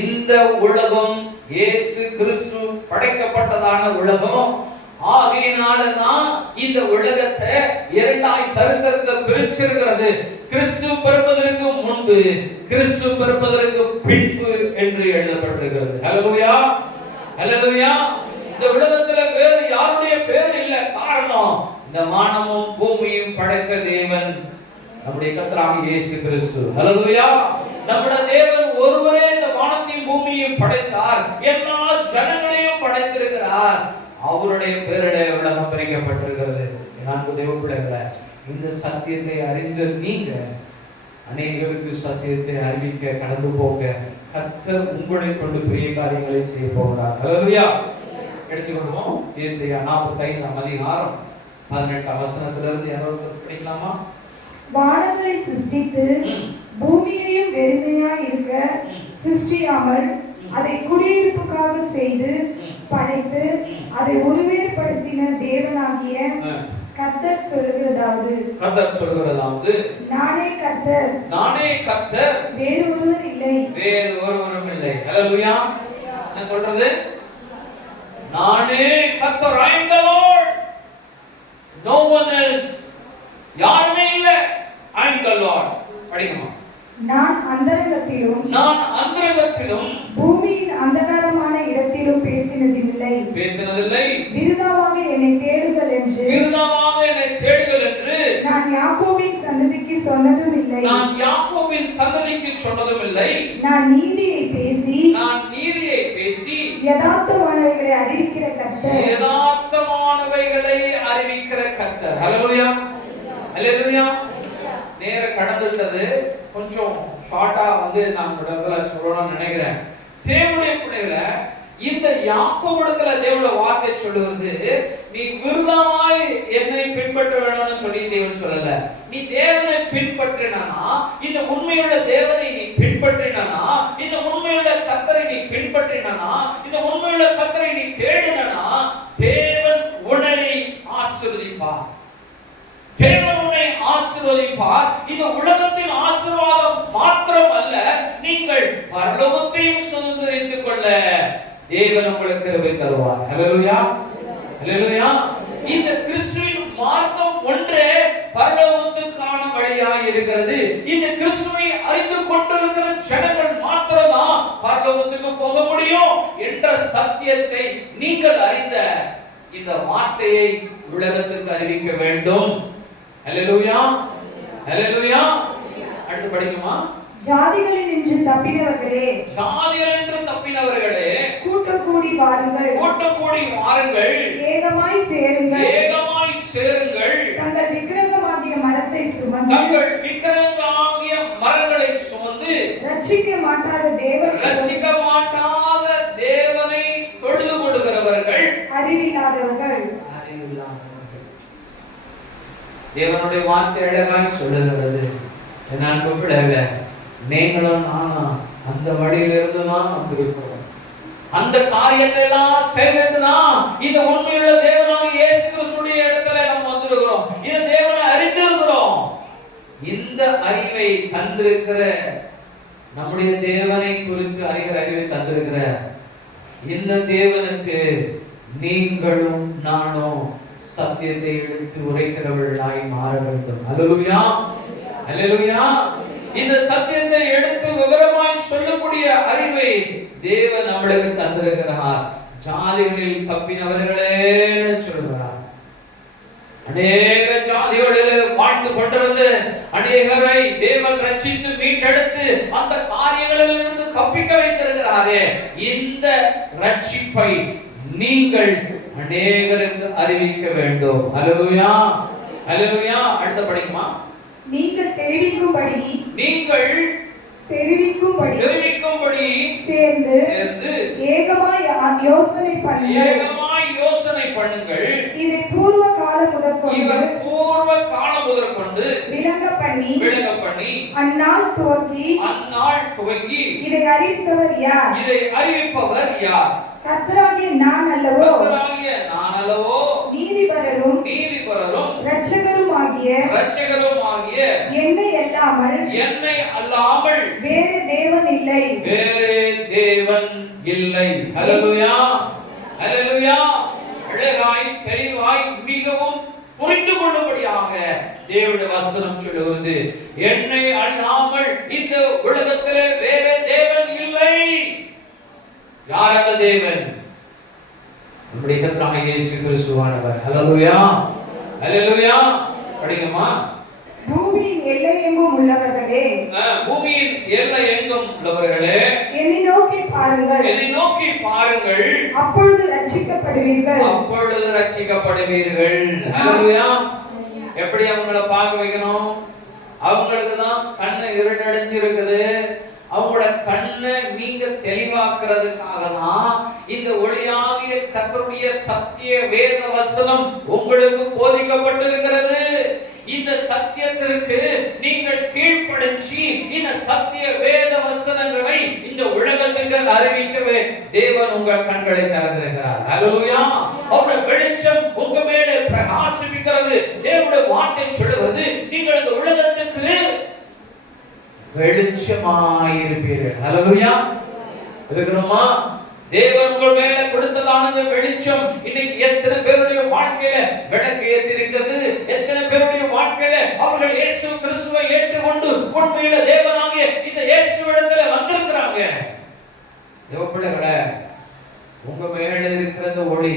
இந்த உலகம் இயேசு கிறிஸ்து படைக்கப்பட்டதான உலகம். ஆகையினாலதான் இந்த உலகத்தை இரண்டாய் சரித்திரத்தை பிரிச்சிருக்கிறது. கிறிஸ்து பிறப்பதற்கு முன்பு, கிறிஸ்து பிறப்பதற்கு பின்பு என்று எழுதப்பட்டிருக்கிறது. ஹல்லேலூயா, ஹல்லேலூயா. இந்த உலகத்துல வேறு யாருடைய பேர் இல்ல. காரணம் இந்த வானமும் பூமியும் படைத்த தேவன் நம்முடைய கர்த்தராகிய இயேசு கிறிஸ்து. ஹல்லேலூயா. நம்முடைய தேவன் ஒருவரே இந்த வானத்தையும் பூமியையும் படைத்தார், எல்லா ஜனங்களையும் படைத்திருக்கிறார். அவருடைய பேரிலே உலகம் படைக்கப்பட்டிருக்கிறது. நான்கு தேவ பிள்ளைகளே, இந்த சத்தியத்தை அறிந்த நீங்க அநேகருக்கு சத்தியத்தை அறிவிக்க கடந்து போக கர்த்தர் உங்களை கொண்டு பெரிய காரியங்களை செய்ய போகிறார். ஹல்லேலூயா. எடுத்துக்கொள்வோம் ஏசாயா 45ஆம் அதிகாரம் 18ஆம் வசனத்திலிருந்து யாராவது படிக்கலாமா? வானங்களை சிருஷ்டித்து பூமியையும் வெறுமையாய் இருக்க சிருஷ்டியாமல் அதை குடியிருப்புக்காக செய்து படைத்து அதை உருவேற்படுத்தின தேவனாகிய கர்த்தர் சொல்லுகிறதாவது நானே கர்த்தர் வேறொருவர் இல்லை. ஹல்லேலூயா. என்ன சொல்றது? நானே கர்த்தர், I am the Lord, no one else. யாருமே இல்ல, I am the Lord. படிக்கமா? நான் அந்தரங்கத்திலும் பூமியின் அந்தகாரமான இடத்திலும் பேசினதில்லை. விருதாவாக என்னை தேடுங்கள் என்று நான் யாக்கோபின் சந்ததிக்கு சொன்னதும் இல்லை. நான் நீதியை பேசி யதார்த்தமானவைகளை அறிவிக்கிற கர்த்தர். ஹல்லேலூயா. ஹல்லேலூயா. நேர கடந்துட்டது. கொஞ்சம் ஷார்ட்டா நான் சொல்லணும்னு நினைக்கிறேன். தேவனுடைய பிள்ளைகளை, இந்த யாக்கோபிடத்துல தேவனுடைய வார்த்தை சொல்லுவது, நீ விருதமாய் என்னை பின்பற்ற வேணும்னு சொல்லி தேவன் சொல்லல. நீ தேவனை பின்பற்றினா, இந்த உண்மையுள்ள தேவனை நீ பின்பற்றினா, இந்த உண்மையுள்ள கர்த்தரை நீ பின்பற்றினா, இந்த உண்மையுள்ள கர்த்தரை நீ தேடினா, தேவன் உன்னை ஆசீர்வதிப்பார். தேவன் உன்னை ஆசீர்வதிப்பார். இது உலகத்தின் ஆசீர்வாதம் மாத்திரம் அல்ல, நீங்கள் பரலோகத்தையும் சுதந்தரித்துக் கொள்ள தேவன் உங்களுக்கு கிருபை தருவார். ஹல்லேலூயா. ஹல்லேலூயா. இந்த கிறிஸ்துவின் மார்க்கம் ஒன்றே பரலோகத்துக்கான வழியாய் இருக்கிறது. இந்த கிறிஸ்துவை அறிந்து கொண்டிருக்கிற ஜனங்கள் மாத்திரம்தான் பரலோகத்துக்கு போக முடியும் என்ற சத்தியத்தை நீங்கள் அறிந்த இந்த வார்த்தையை உலகத்துக்கு அறிவிக்க வேண்டும். ஹல்லேலூயா. ஹல்லேலூயா. அடுத்து படிக்குமா? ஜாதிகளில் நின்று தப்பினவர்களே, கூட்டம் கூடி வாருங்கள், ஏகமாய் சேருங்கள், தங்கள் விக்கிரகமாகிய மரத்தை சுமந்து ரட்சிக்க மாட்டாத தேவனை தொழுது கொள்கிறவர்கள் அறிவில்லாதவர்கள். தேவனுடைய வார்த்தை அழகாய் சொல்லுகிறது. நான் கூப்பிடல, நீங்களும் நானும் அந்த வழியிலிருந்து தான் வந்திருக்கிறோம். அந்த காரியத்தை எல்லாம் செய்துதான் இந்த உண்மையுள்ள தேவனாக இயேசு கிறிஸ்துடைய இடத்துல நம்ம வந்திருக்கிறோம். இந்த தேவனை அறிந்திருக்கிறோம். இந்த அறிவை தந்திருக்கிற, நம்முடைய தேவனை குறித்து அறிகிற அறிவை தந்திருக்கிற இந்த தேவனுக்கு நீங்களும் நானும் சத்தியத்தை எடுத்து உரைக்கிறவர்களாய் மாற வேண்டும். ஹல்லேலூயா. ஹல்லேலூயா. இந்த சத்தியத்தை எடுத்து விவரமாய் சொல்லக்கூடிய அறிவை தேவன் நம்மளுக்கு தந்திருக்கிறார். ஜாதிகளில் தப்பினவர்களே சொல்கிறார். அநேக ஜாதிகளில் வாழ்ந்து கொண்டிருந்து அநேகரை தேவன் ரட்சித்து மீட்டெடுத்து அந்த காரியங்களில் இருந்து தப்பிக்க வைத்திருக்கிறாரே, இந்த ரட்சிப்பை நீங்கள் அநேகருக்கு அறிவிக்க வேண்டும். ஹல்லேலூயா. ஹல்லேலூயா. அடுத்து படிக்குமா? நீங்கள் தெரிவிக்கும்படி சேர்ந்து ஏகமாய் யோசனை பண்ணுங்கள். இதை பூர்வ காலம் முதற்கொண்டு விளங்க பண்ணி அந்நாள் துவங்கி இதை அறிவிப்பவர் யார்? கர்த்தராகிய நான் அல்லவோ? நீதிபரரும் இரட்சகருமாகிய என்னை அல்லாமல் வேறு தேவன் இல்லை. ஹல்லேலூயா. ஹல்லேலூயா. அழகாய் தெளிவாய் மிகவும் புரிந்து கொள்ளும்படியாக தேவனுடைய வசனம் சொல்லுகிறது, என்னை அல்லாமல் இந்த உலகத்திலே வேறு தேவன் இல்லை. யார் அந்த தேவன்? நம்முடைய கர்த்தராகிய இயேசு கிறிஸ்துவானவர். ஹல்லேலூயா. அல்லேலூயா. படிங்கம்மா. பூமியின் எல்லை எங்கும் உள்ளவர்களே, பூமியின் எல்லை எங்கும் உள்ளவர்களே, என்னை நோக்கி பாருங்கள், என்னை நோக்கி பாருங்கள், அப்பொழுது ரட்சிக்கப்படுவீர்கள், அப்பொழுது ரட்சிக்கப்படுவீர்கள். அல்லேலூயா. எப்படி அவங்கள பார்க்க வைக்கணும்? அவங்களுக்கு தான் கண்ணு இருட்டடைஞ்சு இருக்குது. அவங்களோட கண்ணை நீங்க தெளிவாக்குறதுக்காக தான் இந்த ஒளியாகிய கர்த்தருடைய சத்திய வேத வசனம் உங்களுக்கு போதிக்கப்பட்டிருக்கிறது. இந்த சத்தியத்திற்கு நீங்கள் கீழ்ப்படிஞ்சு இந்த சத்திய வேத வசனங்களை இந்த உலகத்துக்கு அறிவிக்கவே தேவன் உங்கள் கண்களை திறந்திருக்கிறார். அல்லேலூயா. அவருடைய வெளிச்சம் உங்க மேலே பிரகாசிக்கிறது. தேவனுடைய வார்த்தை சொல்லுகிறது, நீங்கள் இந்த உலகத்துக்கு வெளிச்சமாயிருப்பீர்கள். அல்லேலூயா. இருக்கிறோமா? தேவன் உங்கள் மேல கொடுத்ததான இந்த வெளிச்சம் இன்னைக்கு எத்தனை பேருடைய வாழ்க்கையில விளக்கு ஏற்றிருக்கிறது? எத்தனை பேருடைய வாழ்க்கையில அவர்கள் இயேசு கிறிஸ்துவை ஏற்றுக்கொண்டு உண்மையில தேவனாகிய இந்த இயேசுவிடத்துல வந்திருக்கிறாங்க? தேவ பிள்ளைகளே, உங்க மேல இருக்கிற ஒளி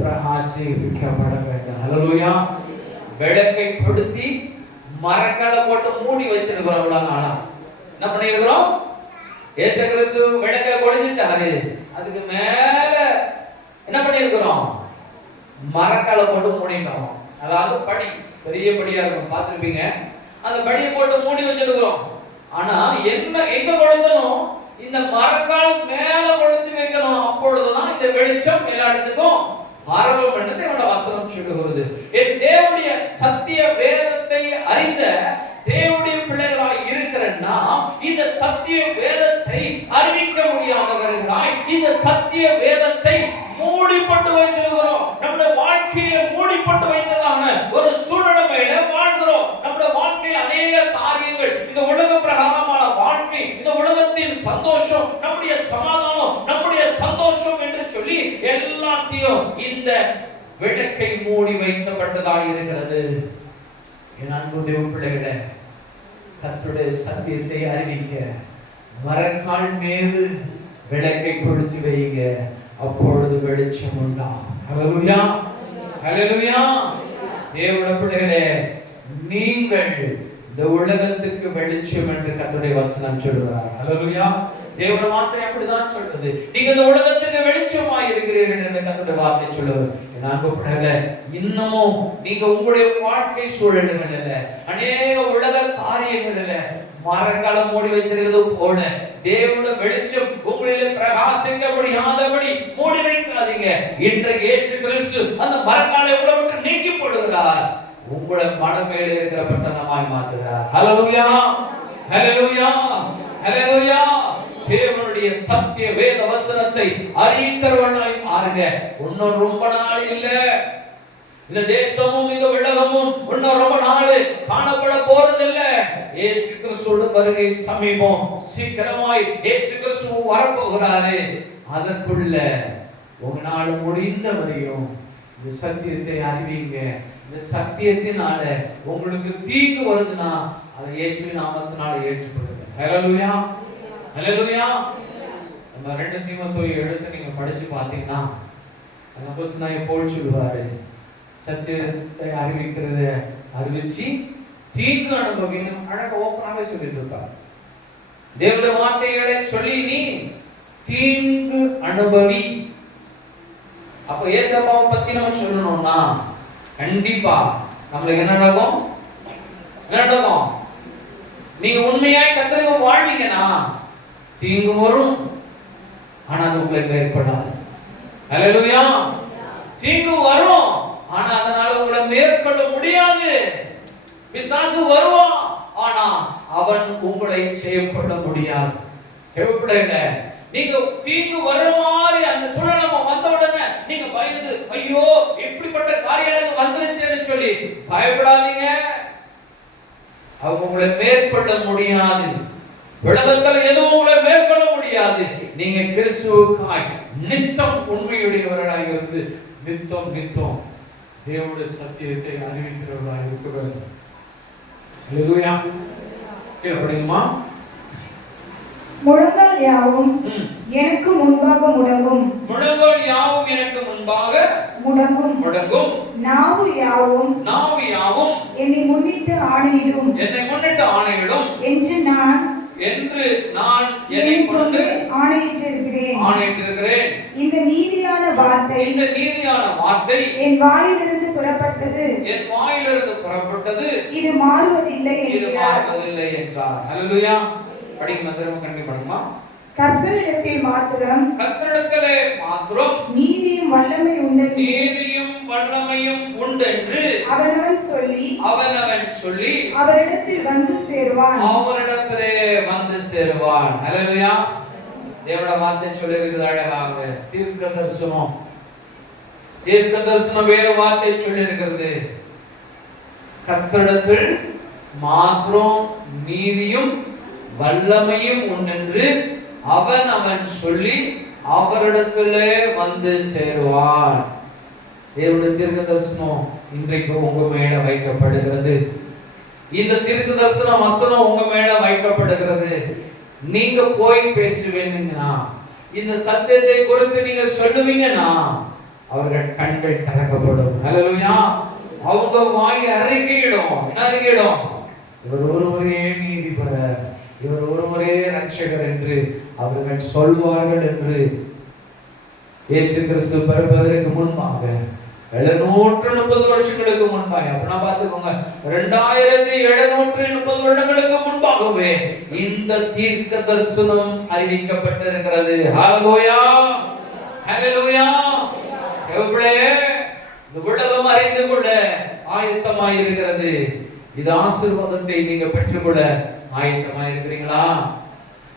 பிரகாசிக்கப்பட வேண்டும். அல்லேலூயா. விளக்கை கொளுத்தி மரக்கால போட்டு மூடி வச்சிருக்கிறோம். இவ்வளவு நாளா என்ன பண்ணிருக்கிறோம்? இயேசு கிறிஸ்து விளக்கை கொளுத்திட்டாரு. அதுக்கு மேல என்ன பண்ணிருக்கிறோம்? மரக்கால போட்டு மூடிட்டோம். அதாவது படி, பெரிய படியா இருக்கும், பார்த்திருப்பீங்க. அந்த படியை போட்டு மூடி வச்சிருக்கிறோம். ஆனா என்ன எங்க கொளுத்தணும்? இந்த மரக்கால் மேல கொளுத்தி வைக்கணும். அப்பொழுதுதான் இந்த வெளிச்சம் எல்லா இடத்துக்கும் பரவும் என்று தேவனுடைய வசனம் சொல்லுகிறது. என் தேவனுடைய சத்திய வேதத்தை அறிந்த தேவனுடைய பிள்ளைகளாய் இருக்கிற நாம் இந்த சத்திய வேதத்தை அறிவிக்க முடியாதவர்களாய் இந்த சத்திய வேதத்தை மூடிப்பட்டு வைத்திருக்கிறோம். நம்முடைய வாழ்க்கையை மூடிப்பட்டு வைத்ததான ஒரு சூழ்நிலையில வாழ்கிறோம். நம்முடைய வாழ்க்கையில் அநேக காரியங்கள், இந்த உலக பிரகாரமான வாழ்க்கை, இந்த உலகத்தின் சந்தோஷம், நம்முடைய சமாதானம், நம்முடைய சந்தோஷம் என்று சொல்லி எல்லாத்தையும் இந்த விளக்கை மூடி வைக்கப்பட்டதாக இருக்கிறது. என் அன்பு தேவ பிள்ளைகளே, கர்த்தருடைய சத்தியத்தை அறிவிக்க மரக்கால் மீது விளக்கை கொளுத்தி வைங்க. அப்பொழுது வெளிச்சம் உண்டாகும். அல்லேலூயா. அல்லேலூயா. தேவனுடைய பிள்ளைகளே, நீங்கள் இந்த உலகத்துக்கு வெளிச்சம் என்று கர்த்தருடைய வசனம் சொல்கிறார். அல்லேலூயா. தேவனுடைய வார்த்தை அப்படிதான் சொல்றது. நீங்க இந்த உலகத்துக்கு வெளிச்சமாய் இருக்கிறீர்கள் என்று கர்த்தருடைய வார்த்தை சொல்லுது. அன்பு பிள்ளைகளே, இன்னமும் நீங்க உங்களுடைய வாழ்க்கை சூழல்களில் அநேக உலக காரியங்களில் மரக்காலம் மூடி வச்சிருக்கிறது போல தேவனுடைய வெளிச்சம் உங்களிலே பிரகாசிக்க முடியாதபடி மூடி வைக்காதீங்க. இன்றைக்கு இயேசு கிறிஸ்து அந்த மரக்காலை உங்களை விட்டு நீக்கி போடுகிறார். உங்களை மனம் மேலே இருக்கிற பட்டணமாய் மாற்றுகிறார். ஹல்லேலூயா. ஹல்லேலூயா. ஹல்லேலூயா. தேவனுடைய சத்திய வேத வசனத்தை அறிவிக்கிறவர்களாய் மாறுங்க. இன்னும் ரொம்ப நாள் இல்ல. இந்த தேசமும் இந்த உலகமும் இன்னும் ரொம்ப நாள் காணப்பட போறதில்ல. இயேசு கிறிஸ்துவோட வருகை சமீபம். சீக்கிரமாய் இயேசு கிறிஸ்து வரப்போகிறாரு. அதற்குள்ள ஒரு நாள் முடிந்த வரையும் இந்த சத்தியத்தை அறிவிங்க. இந்த சத்தியத்தினால உங்களுக்கு தீங்கு வருதுன்னா அதை இயேசுவின் நாமத்தினால ஏற்றுக்கொள்ளுங்க. ஹல்லேலூயா. ஹல்லேலூயா. நம்ம 2 தீமோத்தேயு எடுத்து நீங்க படிச்சு பார்த்தீங்கன்னா அப்போஸ்தலனாகிய பவுல் சொல்வாரு, சத்தியத்தை அறிவிக்கிறத அறிவிச்சு தீங்கு அனுபவிக்கணும். அழகா ஓப்பனாவே சொல்லிட்டு இருப்பார். தேவனுடைய வார்த்தைகளை சொல்லி நீ தீங்கு அனுபவி. அப்ப ஏசப்பாவை பத்தி நம்ம சொல்லணும்னா கண்டிப்பா நம்மளுக்கு என்ன நடக்கும்? என்ன நடக்கும்? நீங்க உண்மையாய் கர்த்தரை வாழ்வீங்கன்னா தீங்கு வரும், ஆனா அது உங்களுக்கு மேற்கொள்ளாது. ஹல்லேலூயா. தீங்கு வரும், ஆனா அதனால உங்களை மேற்கொள்ள முடியாது. பிசாசு வருவான், ஆனா அவன் உங்களை செய்யப்பட முடியாது. கேட்கல, நீங்க தீங்கு வர்ற மாதிரி அந்த சூழ்நிலை வந்த உடனே நீங்க பயந்து ஐயோ இப்படிப்பட்ட காரியம் எனக்கு வந்துருச்சுன்னு சொல்லி பயப்படாதீங்க. அவங்க உங்களை மேற்கொள்ள முடியாது. உலகத்துல எதுவும் உங்களை மேற்கொள்ள முடியாது. நீங்க கிறிஸ்துவுக்காய் நித்தம் உண்மையுடையவர்களாக இருந்து நித்தம் நித்தம் தேவனுடைய சத்தியத்தை அறிவிக்கிறவர்களாக இருக்க வேண்டும். ஹல்லேலூயா. கேளுமா? முழங்கால் யாவும் எனக்கு முன்பாக முடங்கும். முழங்கால் யாவும் எனக்கு முன்பாக முடங்கும். நாவு யாவும் என்னை முன்னிட்டு ஆணையிடும் என்று நான் என்னை கொண்டு ஆணையிட்டிருக்கிறேன். இந்த நீதியான வார்த்தை என் வாயிலிருந்து புறப்பட்டது. இது மாறுவதில்லை என்றார். ஹல்லேலூயா. படிங்க திரும்ப கண்டிப்பா படிமா. கர்த்தரிடத்தில் மாத்திரம் நீதியும் வல்லமையும் உண்டென்று அவனவன் சொல்லி அவரிடத்திலே வந்து சேருவான். ஹல்லேலூயா. தேவனுடைய வார்த்தை சொல்லியிருக்கிறது அழகாக. தீர்க்கதரிசனம் வேற வார்த்தை சொல்லியிருக்கிறது. கர்த்தரிடத்தில் மாத்திரம் நீதியும் வல்லமையும் உண்டென்று அவன் சொல்லி அவரிடத்திலே வந்து சேருவான். தேவனுடைய தீர்க்கதரிசனம் இன்றைக்கு உங்க மேல வைக்கப்படுகிறது. இந்த தீர்க்கதரிசன வசனம் உங்க மேல வைக்கப்படுகிறது. நீங்க போய் பேசுவீங்கன்னா, இந்த சத்தியத்தை குறித்து நீங்க சொல்லுவீங்கன்னா, அவர்கள் கண்கள் திறக்கப்படும். ஹல்லேலூயா. அவங்க வாய் அறிக்கையிடும். என்ன அறிக்கையிடும்? இவர் ஒருவரே நீதிபரர், இவர் ஒருவரே ரட்சகர் என்று அவர்கள் சொல்வார்கள் என்று இயேசு கிறிஸ்து பிறப்பதற்கு முன்பாக 730 வருஷங்களுக்கு முன்பாக, அப்படின்னா பார்த்துக்கோங்க, 2730 வருடங்களுக்கு முன்பாகவே இந்த தீர்க்க தரிசனம் அறிவிக்கப்பட்டிருக்கிறது. ஹல்லேலூயா. ஹல்லேலூயா. எவ்வளவு இந்த உலகம் அறிந்து கொள்ள ஆயத்தமாய் இருக்கிறது. இது ஆசீர்வாதத்தை நீங்க பெற்றுக்கொள்ள ஆயத்தமாய் இருக்கிறீங்களா?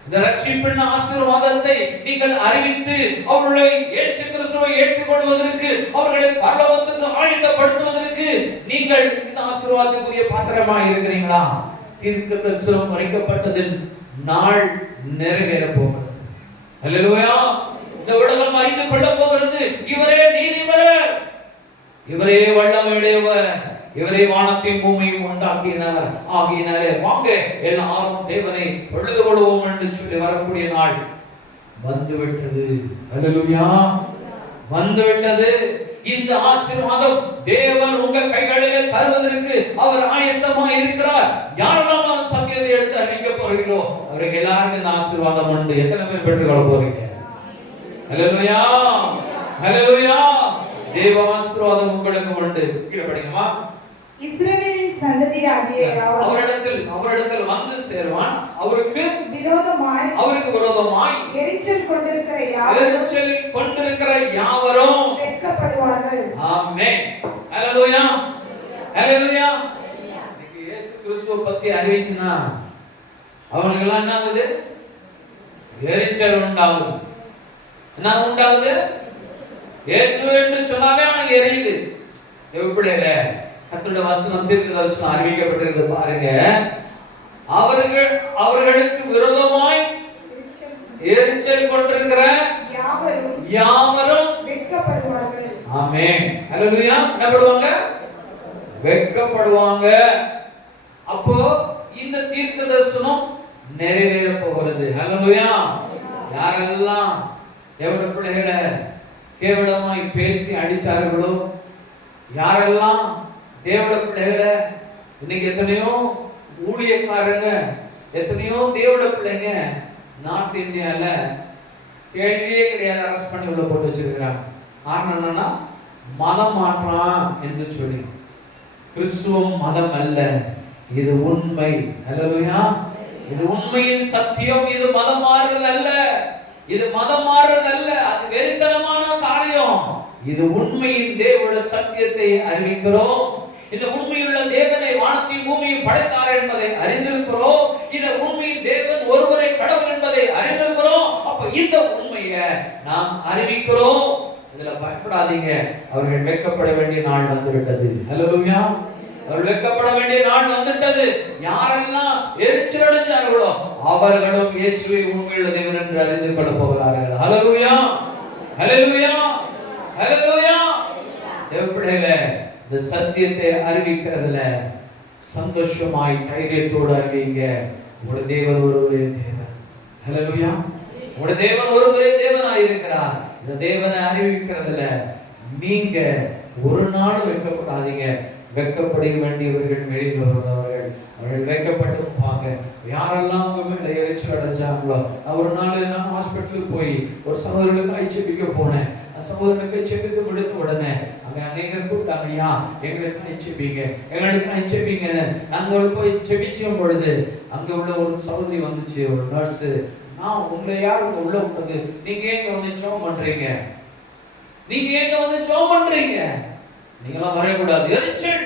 இந்த ரட்சிப்பின் ஆசீர்வாதத்தை நீங்கள் அறிவித்து அவர்களை இயேசு கிறிஸ்துவை ஏற்றுக்கொள்வதற்கு, அவர்களை பரலோகத்துக்கு ஆயத்தப்படுத்துவதற்கு நீங்கள் இந்த ஆசீர்வாதத்துக்குரிய பாத்திரமாய் இருக்கிறீங்களா? தீர்க்க தரிசனம் அளிக்கப்பட்டதின் நாள் நிறைவேற போகிறது. ஹல்லேலூயா. இந்த உலகம் அறிந்து கொள்ள போகிறது, இவரே நீதிபரர், இவரே வல்லமையுடையவர், இவரே வானத்தையும் பூமியையும் உண்டாக்கினார். ஆகினாலே வாங்க எல்லாரும் தேவனை தொழுது கொள்வோம் என்று சொல்லி வரக்கூடிய நாள் வந்துவிட்டது. ஹல்லேலூயா. வந்துவிட்டது. இந்த ஆசீர்வாதம் தேவன் உங்க கைகளிலே தருவதற்கு அவர் ஆயத்தமாய் இருக்கிறார். யாரெல்லாம் சத்தியத்தை எடுத்து அறிவிக்க போறீங்களோ அவருக்கு எல்லாருக்கும் இந்த ஆசீர்வாதம் உண்டு. எத்தனை பேர் பெற்றுக்கொள்ள போறீங்க? ஹல்லேலூயா. ஹல்லேலூயா. தேவ ஆசீர்வாதம் உங்களுக்கு உண்டு. கீழே படிங்கம்மா. இஸ்ரவேலின் சந்ததியாகிய அவரிடத்தில் வந்து சேருவான். அவருக்கு விரோதமாய் எரிச்சல் கொண்டிருக்கிற யாவரும் வெட்கப்படுவார்கள். ஆமென். ஹல்லேலூயா. ஹல்லேலூயா. இன்னைக்கு இயேசு கிறிஸ்துவை பத்தி அறிவிக்கனா அவங்களுக்கு எல்லாம் என்ன ஆகுது? எரிச்சல் உண்டாகுது. என்ன உண்டாகுது? இயேசு என்று சொன்னாவே அவனுக்கு எரியுது. எப்படி கர்த்தருடைய வசனம் தீர்க்க தரிசனம் அறிவிக்கப்பட்டிருக்கிறது பாருங்க. அவர்களுக்கு விரோதமாய் எரிச்சல் கொண்டிருக்கிற யாவரும் வெட்கப்படுவார்கள். ஆமென். ஹல்லேலூயா. என்ன பண்ணுவாங்க? வெட்கப்படுவாங்க. அப்போ இந்த தீர்க்க தரிசனம் நிறைவேற போகிறது. ஹல்லேலூயா. யாரெல்லாம் தேவனுடைய பிள்ளைகளை கேவலமாய் பேசி அடித்தார்களோ, யாரெல்லாம் தேவனுடைய பிள்ளைகளை, இன்னைக்கு எத்தனையோ ஊழியக்காரங்க, எத்தனையோ தேவனுடைய பிள்ளைங்க நார்த் இந்தியால கேள்வியே கிடையாது அரெஸ்ட் பண்ணி உள்ள போட்டு வச்சிருக்கிறாங்க. காரணம் என்னன்னா மதம் மாற்றான் என்று சொல்லி. கிறிஸ்துவம் மதம் அல்ல, இது உண்மை. ஹல்லேலூயா. இது உண்மையின் சத்தியம். இது மதம் மாறுறது அல்ல, இது மதம் மாறுறது அல்ல, அது வெறித்தனமான காரியம். இது உண்மையின் தேவனுடைய சத்தியத்தை அறிவிக்கிறோம். இந்த உண்மையுள்ள தேவனை வானத்தையும் பூமியையும் படைத்தார் என்பதை அறிந்திருக்கிறோம். இந்த உண்மையின் தேவன் ஒருவரே கடவுள் என்பதை அறிந்திருக்கிறோம். அப்ப இந்த உண்மையை நாம் அறிவிக்கிறோம். இதுல பயப்படாதீங்க. அவர்கள் வெட்கப்பட வேண்டிய நாள் வந்துவிட்டது. ஹல்லேலூயா. அவர்கள் வெட்கப்பட வேண்டிய நாள் வந்துவிட்டது. யாரெல்லாம் எரிச்சல் அடைஞ்சார்களோ அவர்களும் இயேசுவை உண்மையுள்ள தேவன் என்று அறிந்து கொள்ள போகிறார்கள். ஹல்லேலூயா. ஹல்லேலூயா. ஹல்லேலூயா. தேவப்பிள்ளைகளே, இந்த சத்தியத்தை அறிவிக்கிறதுல சந்தோஷமாய் தைரியத்தோடு அறிவிங்க. உங்களுடைய தேவன் ஒருவரே தேவன். ஹல்லேலூயா. உங்களுடைய தேவன் ஒருவரே தேவனாய் இருக்கிறார். இந்த தேவனை அறிவிக்கிறதுல நீங்க ஒரு நாள் வெட்கப்படாதீங்க. வெட்கப்பட வேண்டியவர்கள் வெளியில் வருவர்கள், அவர்கள் வெட்கப்பட்டிருப்பாங்க. யாரெல்லாம் உங்க மேல எரிச்சல் அடைஞ்சாங்களோ, ஒரு நாள் நான் ஹாஸ்பிட்டலுக்கு போய் ஒரு சகோதரனுக்கு ஐச்சபிக்க போனேன். சகோதரனுக்கு செபித்து முடித்த உடனே அங்க அநேகர் கூப்பிட்டாங்க, ஐயா எங்களுக்கு ஐச்சபிங்க, எங்களுக்கு ஐச்சபிங்கன்னு. நாங்க போய் செபிச்சும் பொழுது அங்க உள்ள ஒரு சகோதரி வந்துச்சு, ஒரு நர்ஸ். நான் உங்களை யார் உள்ள விட்டது? நீங்க ஏங்க வந்து ஜெபம் பண்றீங்க? நீங்க ஏங்க வந்து ஜெபம் பண்றீங்க? நீங்களாம் வரக்கூடாது. எரிச்சல்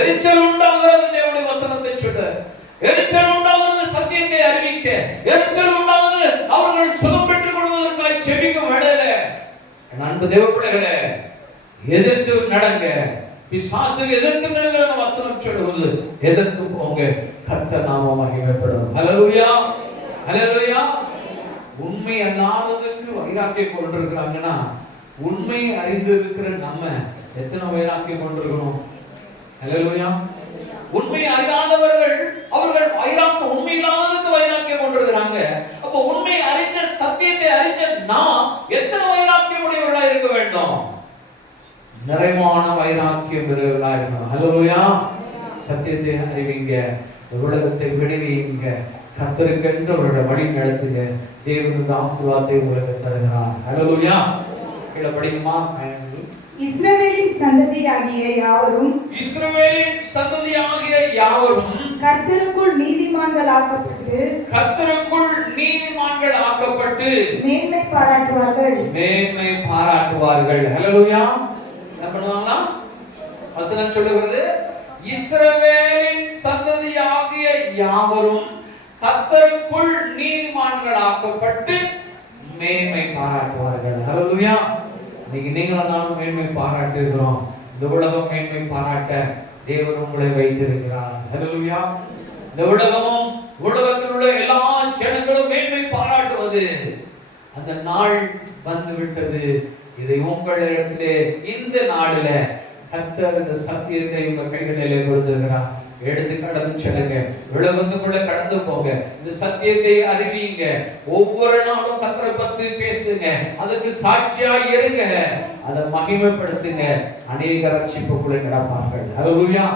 எரிச்சல் உண்டாகிறது. தேவனுடைய வசனத்தை சொல்ல எரிச்சல் உண்டாகிறது. சத்தியத்தை அறிவிக்க எரிச்சல் உண்டாகிறது. அவர்கள் சுகம் பெற்றுக் கொள்வதற்காக செபிக்கும் வேளையில அன்பு தேவ பிள்ளைகளே, எதிர்த்து நடங்க. பிசாசுக்கு எதிர்த்து நடங்க. வசனம் சொல்லுவது எதிர்த்து போங்க. கர்த்தர் நாமம் மகிமைப்படும். ஹல்லேலூயா, ஹல்லேலூயா. உண்மை அல்லாததற்கு வைராக்கியம் கொண்டிருக்கிறாங்கன்னா, உண்மை அறிந்திருக்கிற நம்ம எத்தனை வைராக்கியம் கொண்டிருக்கணும்? ஹல்லேலூயா. உண்மை அறியாதவர்கள் அவர்கள் வைராக்கியம், உண்மை இல்லாததற்கு வைராக்கியம் கொண்டிருக்கிறாங்க. அப்ப உண்மை அறிஞ்ச, சத்தியத்தை அறிஞ்ச நாம் எத்தனை வைராக்கியம் உடையவர்களா இருக்க வேண்டும்? நிறைவான வைராக்கியம் பெறுவர்களா இருக்கணும். ஹல்லேலூயா. சத்தியத்தை அறிவிங்க, உலகத்தை விடுவீங்க, கர்த்தருக்கென்று அவருடைய வழி நடத்துங்க. தேவனுடைய ஆசீர்வாதத்தை உங்களுக்கு தருகிறார். ஹல்லேலூயா. கீழே படிக்குமா? இஸ்ரவேலின் சந்ததியாகிய யாவரும், இஸ்ரவேலின் சந்ததியாகிய யாவரும் கர்த்தருக்குள் நீதிமான்கள் ஆக்கப்பட்டு, கர்த்தருக்குள் நீதிமான்கள் ஆக்கப்பட்டு மேன்மை பாராட்டுவார்கள், மேன்மை பாராட்டுவார்கள். ஹல்லேலூயா. என்ன பண்ணுவாங்க? வசனம் சொல்லுகிறது, இஸ்ரவேலின் சந்ததியாகிய யாவரும் கர்த்தருக்குள் நீதிமான்கள் ஆக்கப்பட்டு மேன்மை பாராட்டுவார்கள். ஹல்லேலூயா. இன்னைக்கு நீங்களும் நானும் மேன்மை பாராட்டி இருக்கிறோம். இந்த உலகம் மேன்மை பாராட்ட தேவன் உங்களை வைத்திருக்கிறார். ஹல்லேலூயா. இந்த உலகமும் உலகத்தில் உள்ள எல்லா ஜனங்களும் மேன்மை பாராட்டுவது அந்த நாள் வந்து விட்டது. இதை உங்களிடத்திலே இந்த நாளில கர்த்தர் இந்த சத்தியத்தை உங்க கைகளிலே கொடுத்துகிறார். எடுத்து கடந்து செல்லுங்க. உலகத்துக்குள்ள கடந்து போங்க. இந்த சத்தியத்தை அறிவிங்க. ஒவ்வொரு நாளும் கர்த்தரை பத்தி பேசுங்க. அதுக்கு சாட்சியா இருங்க. அதை மகிமைப்படுத்துங்க. அநேக ரட்சிப்புக்குள்ளே நடப்பார்கள். ஹல்லேலூயா.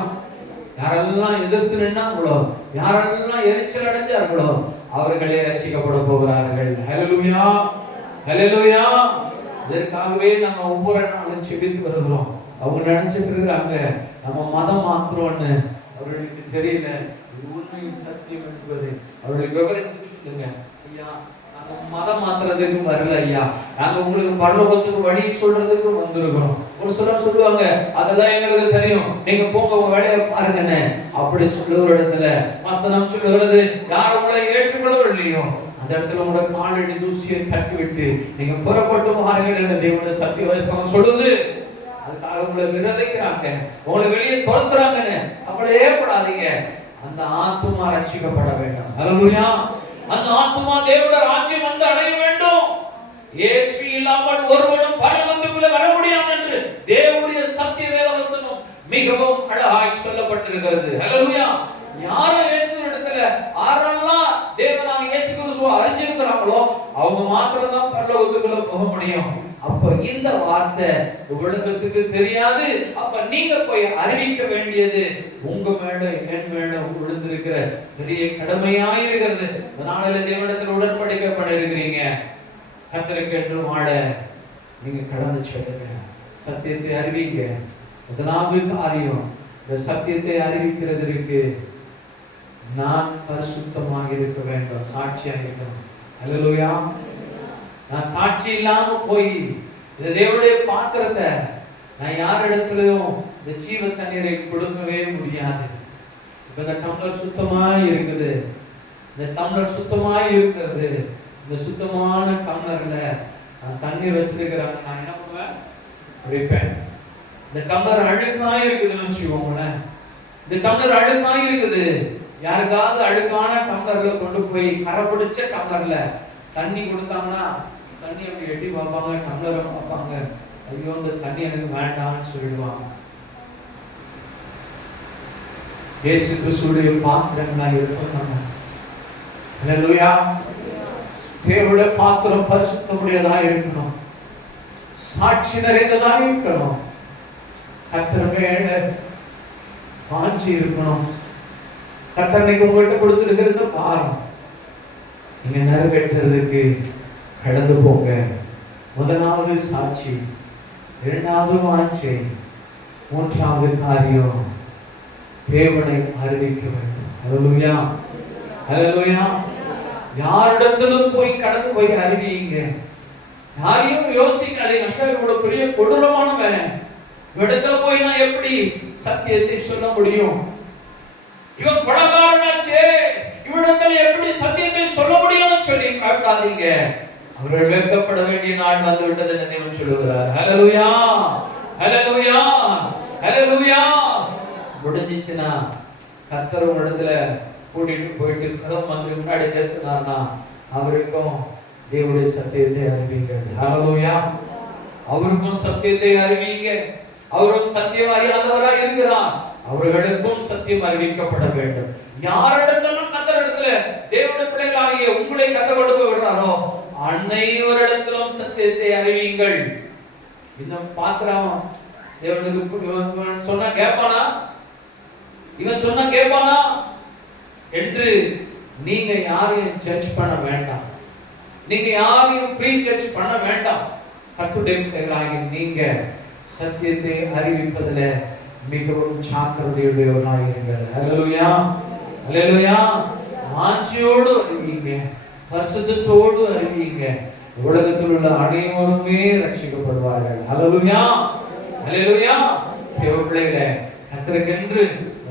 யாரெல்லாம் எதிர்த்து நின்னாங்களோ, யாரெல்லாம் எரிச்சல் அடைஞ்சார்களோ, அவர்களே ரட்சிக்கப்பட போகிறார்கள். ஹல்லேலூயா, ஹல்லேலூயா. இதற்காகவே நம்ம ஒவ்வொரு நாளும் செபித்து வருகிறோம். அவங்க நினைச்சிட்டு இருக்காங்க நம்ம மதம் மாத்திரம்னு. அவர்களுக்கு தெரியல இது உண்மையின் சத்தியம் என்பது. அவர்களுக்கு விவரித்து சொல்லுங்க. ஐயா, நாங்க மதம் மாத்துறதுக்கு வரல ஐயா, நாங்க உங்களுக்கு பரலோகத்துக்கு வழி சொல்றதுக்கு வந்திருக்கிறோம். ஒரு சிலர் சொல்லுவாங்க, அதெல்லாம் எங்களுக்கு தெரியும், நீங்க போங்க உங்க வேலையை பாருங்கன்னு. அப்படி சொல்லுகிற இடத்துல வசனம் சொல்லுகிறது, யார் உங்களை ஏற்றுக்கொள்ளவில்லையோ அந்த இடத்துல உங்களோட காலடி தூசியை தட்டி விட்டு நீங்க புறப்பட்டு வாருங்கள் என்று தேவனுடைய சத்திய வசனம் சொல்லுது. அதுக்காக உங்களை விரோதிக்கிறாங்க, உங்களை வெளியே துரத்துறாங்கன்னு கவலையே படாதீங்க. அந்த ஆத்துமா ரட்சிக்கப்பட வேண்டும். ஹல்லேலூயா. அந்த ஆத்துமா தேவனுடைய ராஜ்யம் வந்து அடைய வேண்டும். இயேசு இல்லாமல் ஒருவனும் பரலோகத்துக்குள்ளே வர முடியாது என்று தேவனுடைய சத்திய வேத வசனம் மிகவும் அழகாய் சொல்லப்பட்டிருக்கிறது. ஹல்லேலூயா. யாரும் இயேசு இடத்துல ஆரெல்லாம் தேவனாக இயேசு கிறிஸ்துவை அறிஞ்சிருக்கிறாங்களோ அவங்க மாத்திரம் தான் பரலோகத்துக்குள்ள போக முடியும். அப்ப இந்த வார்த்தை உலகத்துக்கு தெரியாது. அப்ப நீங்க போய் அறிவிக்க வேண்டியது உங்க மேல என் மேல விழுந்திருக்கிற பெரிய கடமையாயிருக்கிறது. அதனால தேவனிடத்தில் உடன்படிக்கை பண்ணிருக்கிறீங்க. கர்த்தருக்கு என்று வாழ நீங்க கடந்து செல்லுங்க. சத்தியத்தை அறிவிங்க. முதலாவது காரியம், இந்த சத்தியத்தை அறிவிக்கிறதற்கு நான் பரிசுத்தமாக இருக்க வேண்டும், சாட்சியாக இருக்கணும். ஹல்லேலூயா. நான் சாட்சி இல்லாம போய் இந்த தேவனுடைய பாத்திரத்தை நான் யார் இடத்துலயும் இந்த ஜீவ தண்ணீரை கொடுக்கவே முடியாது. இப்ப இந்த டம்ளர் சுத்தமாய் இருக்குது, இந்த டம்ளர் சுத்தமாய் இருக்கிறது. இந்த சுத்தமான டம்ளர்ல நான் தண்ணீர் வச்சிருக்கிறேன். நான் என்ன பண்ணுவேன்? குடிப்பேன். இந்த டம்ளர் அழுக்காய் இருக்குதுன்னு வச்சுக்கோங்களேன். இந்த டம்ளர் அழுக்காய் இருக்குது. யாருக்காவது அழுக்கான டம்ளர்ல கொண்டு போய் கரை பிடிச்ச டம்ளர்ல தண்ணி கொடுத்தாங்கன்னா தண்ணி அப்படி எட்டி பார்ப்பாங்க, டம்ளரை பார்ப்பாங்க. ஐயோ இந்த தண்ணி எனக்கு வேண்டாம்னு சொல்லிடுவாங்க. இயேசு கிறிஸ்துவுடைய பாத்திரங்களா இருக்கும் நம்ம. ஹல்லேலூயா. தேவனுடைய பாத்திரம் பரிசுத்தமுடையதா இருக்கணும். சாட்சி நிறைந்ததாக இருக்கணும். கர்த்தர் மேல வாஞ்சி இருக்கணும். கர்த்தர் இன்னைக்கு உங்கள்கிட்ட கொடுத்துருக்கிறது பாரம் நீங்க நிறைவேற்றுறதுக்கு கடந்து போங்க. முதலாவது சாட்சி, இரண்டாவது வாஞ்சை, மூன்றாவது காரியம் தேவனை அறிவிக்க வேண்டும். ஹல்லேலூயா, ஹல்லேலூயா. யாரிடத்திலும் போய் கடந்து போய் அறிவிங்க. யாரையும் யோசிக்காதீங்க, இவ்வளவு பெரிய கொடூரமானவன், இடத்துல போய் நான் எப்படி சத்தியத்தை சொல்ல முடியும்? இவன் பணக்காரனாச்சே, இவனிடத்துல எப்படி சத்தியத்தை சொல்ல முடியும்னு சொல்லி காட்டாதீங்க. அவர்கள் வெட்கப்பட வேண்டிய நாள் வந்து விட்டது என்று தேவன் சொல்லுகிறார். ஹல்லேலூயா, ஹல்லேலூயா, ஹல்லேலூயா. முடிஞ்சிச்சுன்னா கர்த்தர் இடத்துல கூட்டிட்டு போயிட்டு கதவு மந்திரி முன்னாடி நிறுத்தினார்னா அவருக்கும் தேவனுடைய சத்தியத்தை அறிவிங்க. ஹல்லேலூயா. அவருக்கும் சத்தியத்தை அறிவிங்க. அவரும் சத்தியம் அறியாதவரா இருக்கிறார், அவர்களுக்கும் சத்தியம் அறிவிக்கப்பட வேண்டும். யாரிடத்திலும் கர்த்தரிடத்துல தேவனுடைய பிள்ளைகளாகிய உங்களை கற்றுக் கொடுக்க விடுறாரோ அனைவரிடத்திலும் சத்தியத்தை அறிவிங்கள். இந்த பாத்திரம் தேவனுக்கு சொன்னா கேட்பானா? இவன் சொன்னா கேட்பானா என்று நீங்க யாரையும் ஜட்ஜ் பண்ண வேண்டாம். நீங்க யாரையும் ப்ரீ ஜட்ஜ் பண்ண வேண்டாம். கர்த்தருடைய பிள்ளைகளாகிய நீங்க சத்தியத்தை அறிவிப்பதில் மிகவும் ஜாக்கிரதையுடையவர்களாக இருங்கள். ஹல்லேலூயா, ஹல்லேலூயா. வாஞ்சையோடு அறிவிங்க, பரிசுத்தத்தோடு அறிவிங்க. உலகத்தில் உள்ள அனைவருமே ரட்சிக்கப்படுவார்கள். ஹல்லேலூயா, ஹல்லேலூயா. பிள்ளைகளே, கர்த்தருக்கென்று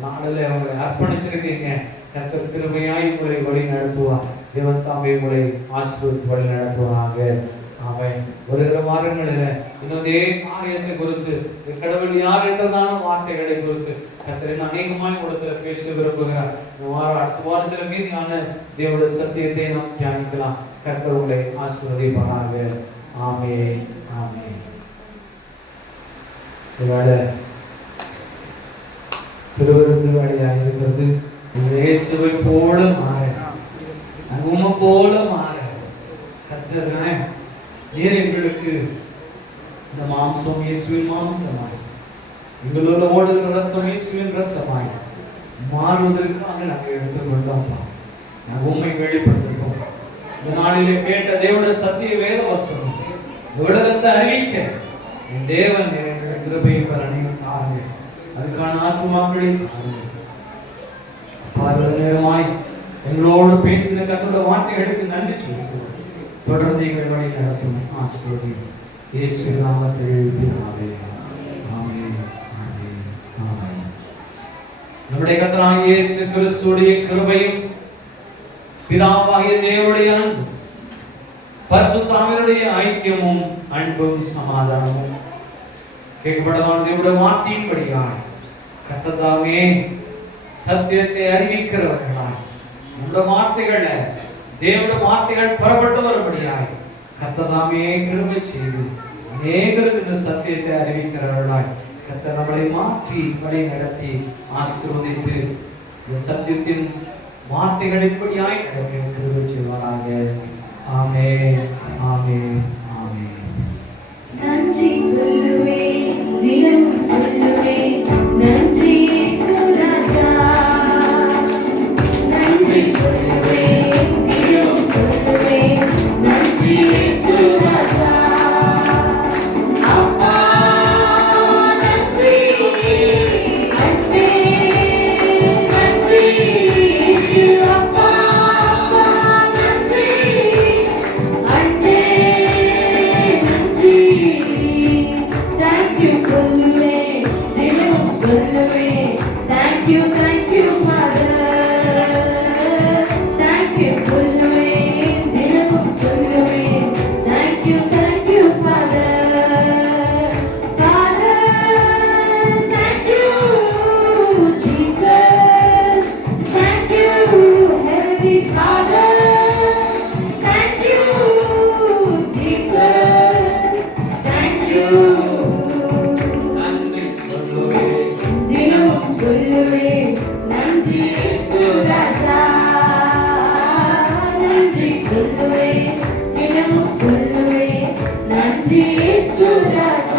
நாளில் அவங்களை அர்ப்பணிச்சிருக்கீங்க. கர்த்தர் கிருபையாய் உங்களை வழி நடத்துவார். தேவன் தாமே உங்களை ஆசீர்வதித்து வழி நடத்துவாங்க. ஆமென். வருகிற வாரங்களில் இன்னொரு காரியத்தை குறித்து, கடவுள் யார் என்றதான வார்த்தைகளை குறித்து கர்த்தர் அநேகமாய் உலகத்தில் பேச விரும்புகிறார். அடுத்த வாரத்தில் மீதியான தேவனுடைய சத்தியத்தை நாம் தியானிக்கலாம். கர்த்தர் உங்களை ஆசீர்வதிப்பாராக. ஆமென், ஆமென். திருவருளாக இருக்கிறது. இயேசுவை போல மாற, உம்மை போல மாற கர்த்தர் நீர் எங்களுக்கு இந்த மாம்சம் இயேசுவின் மாம்சமாய், எங்களோட ஓடுகிற ரத்தம் இயேசுவின் ரத்தமாய் மாறுவதற்காக நாங்கள் எடுத்துக்கொண்டோம்ப்பா. நாங்கள் உண்மை வெளிப்படுத்திருக்கோம். இந்த நாளிலே கேட்ட தேவனுடைய சத்திய வேத வசனம் உலகத்தை அறிவிக்க என் தேவன் கிருபை பலனையும் தாருங்க. அதுக்கான ஆத்துமாக்களை தாருங்க. நேரமாய் எங்களோடு பேசின கர்த்தருடைய வார்த்தைகளுக்கு நன்றி சொல்லுகிறோம். தொடர்ந்து எங்கள் வழி நடத்தும் ஆசீர்வதி இயேசுவின் நாமத்தில் எழுதினாவே. ஆமென், ஆமென், ஆமென். நம்முடைய கர்த்தராகிய இயேசு கிறிஸ்துவுடைய கிருபையும் பிதாவாகிய தேவனுடைய அன்பும் பரிசுத்த ஆவியானவருடைய ஐக்கியமும் அன்பும் சமாதானமும் கேட்கப்பட்டதான தேவனுடைய வார்த்தையின்படியாய் கர்த்தர் தாமே சத்தியத்தை அறிவிக்கிறவர்களாய் இந்த வார்த்தைகளை தேவனுடைய வார்த்தைகள் புறப்பட்டு வரும்படியாய் கர்த்தர் தாமே கிருபை செய்து அநேகருக்கு இந்த சத்தியத்தை அறிவிக்கிறவர்களாய் கர்த்தர் நம்மளை மாற்றி வழி நடத்தி ஆசீர்வதித்து இந்த சத்தியத்தின் வார்த்தைகள் இப்படியாய் நடக்க கிருபை செய்வாராக. ஆமென், ஆமென், ஆமென். நன்றி சொல்லுவேன், தினமும் சொல்லுவேன், நன்றி இயேசு ராஜா. நன்றி சொல்லுவேன், தினமும் சொல்லுவேன், நன்றி இயேசு ராஜா. அப்பா நன்றி, அன்பே நன்றி இயேசு. அப்பா நன்றி, அன்பே நன்றி இயேசு ராஜா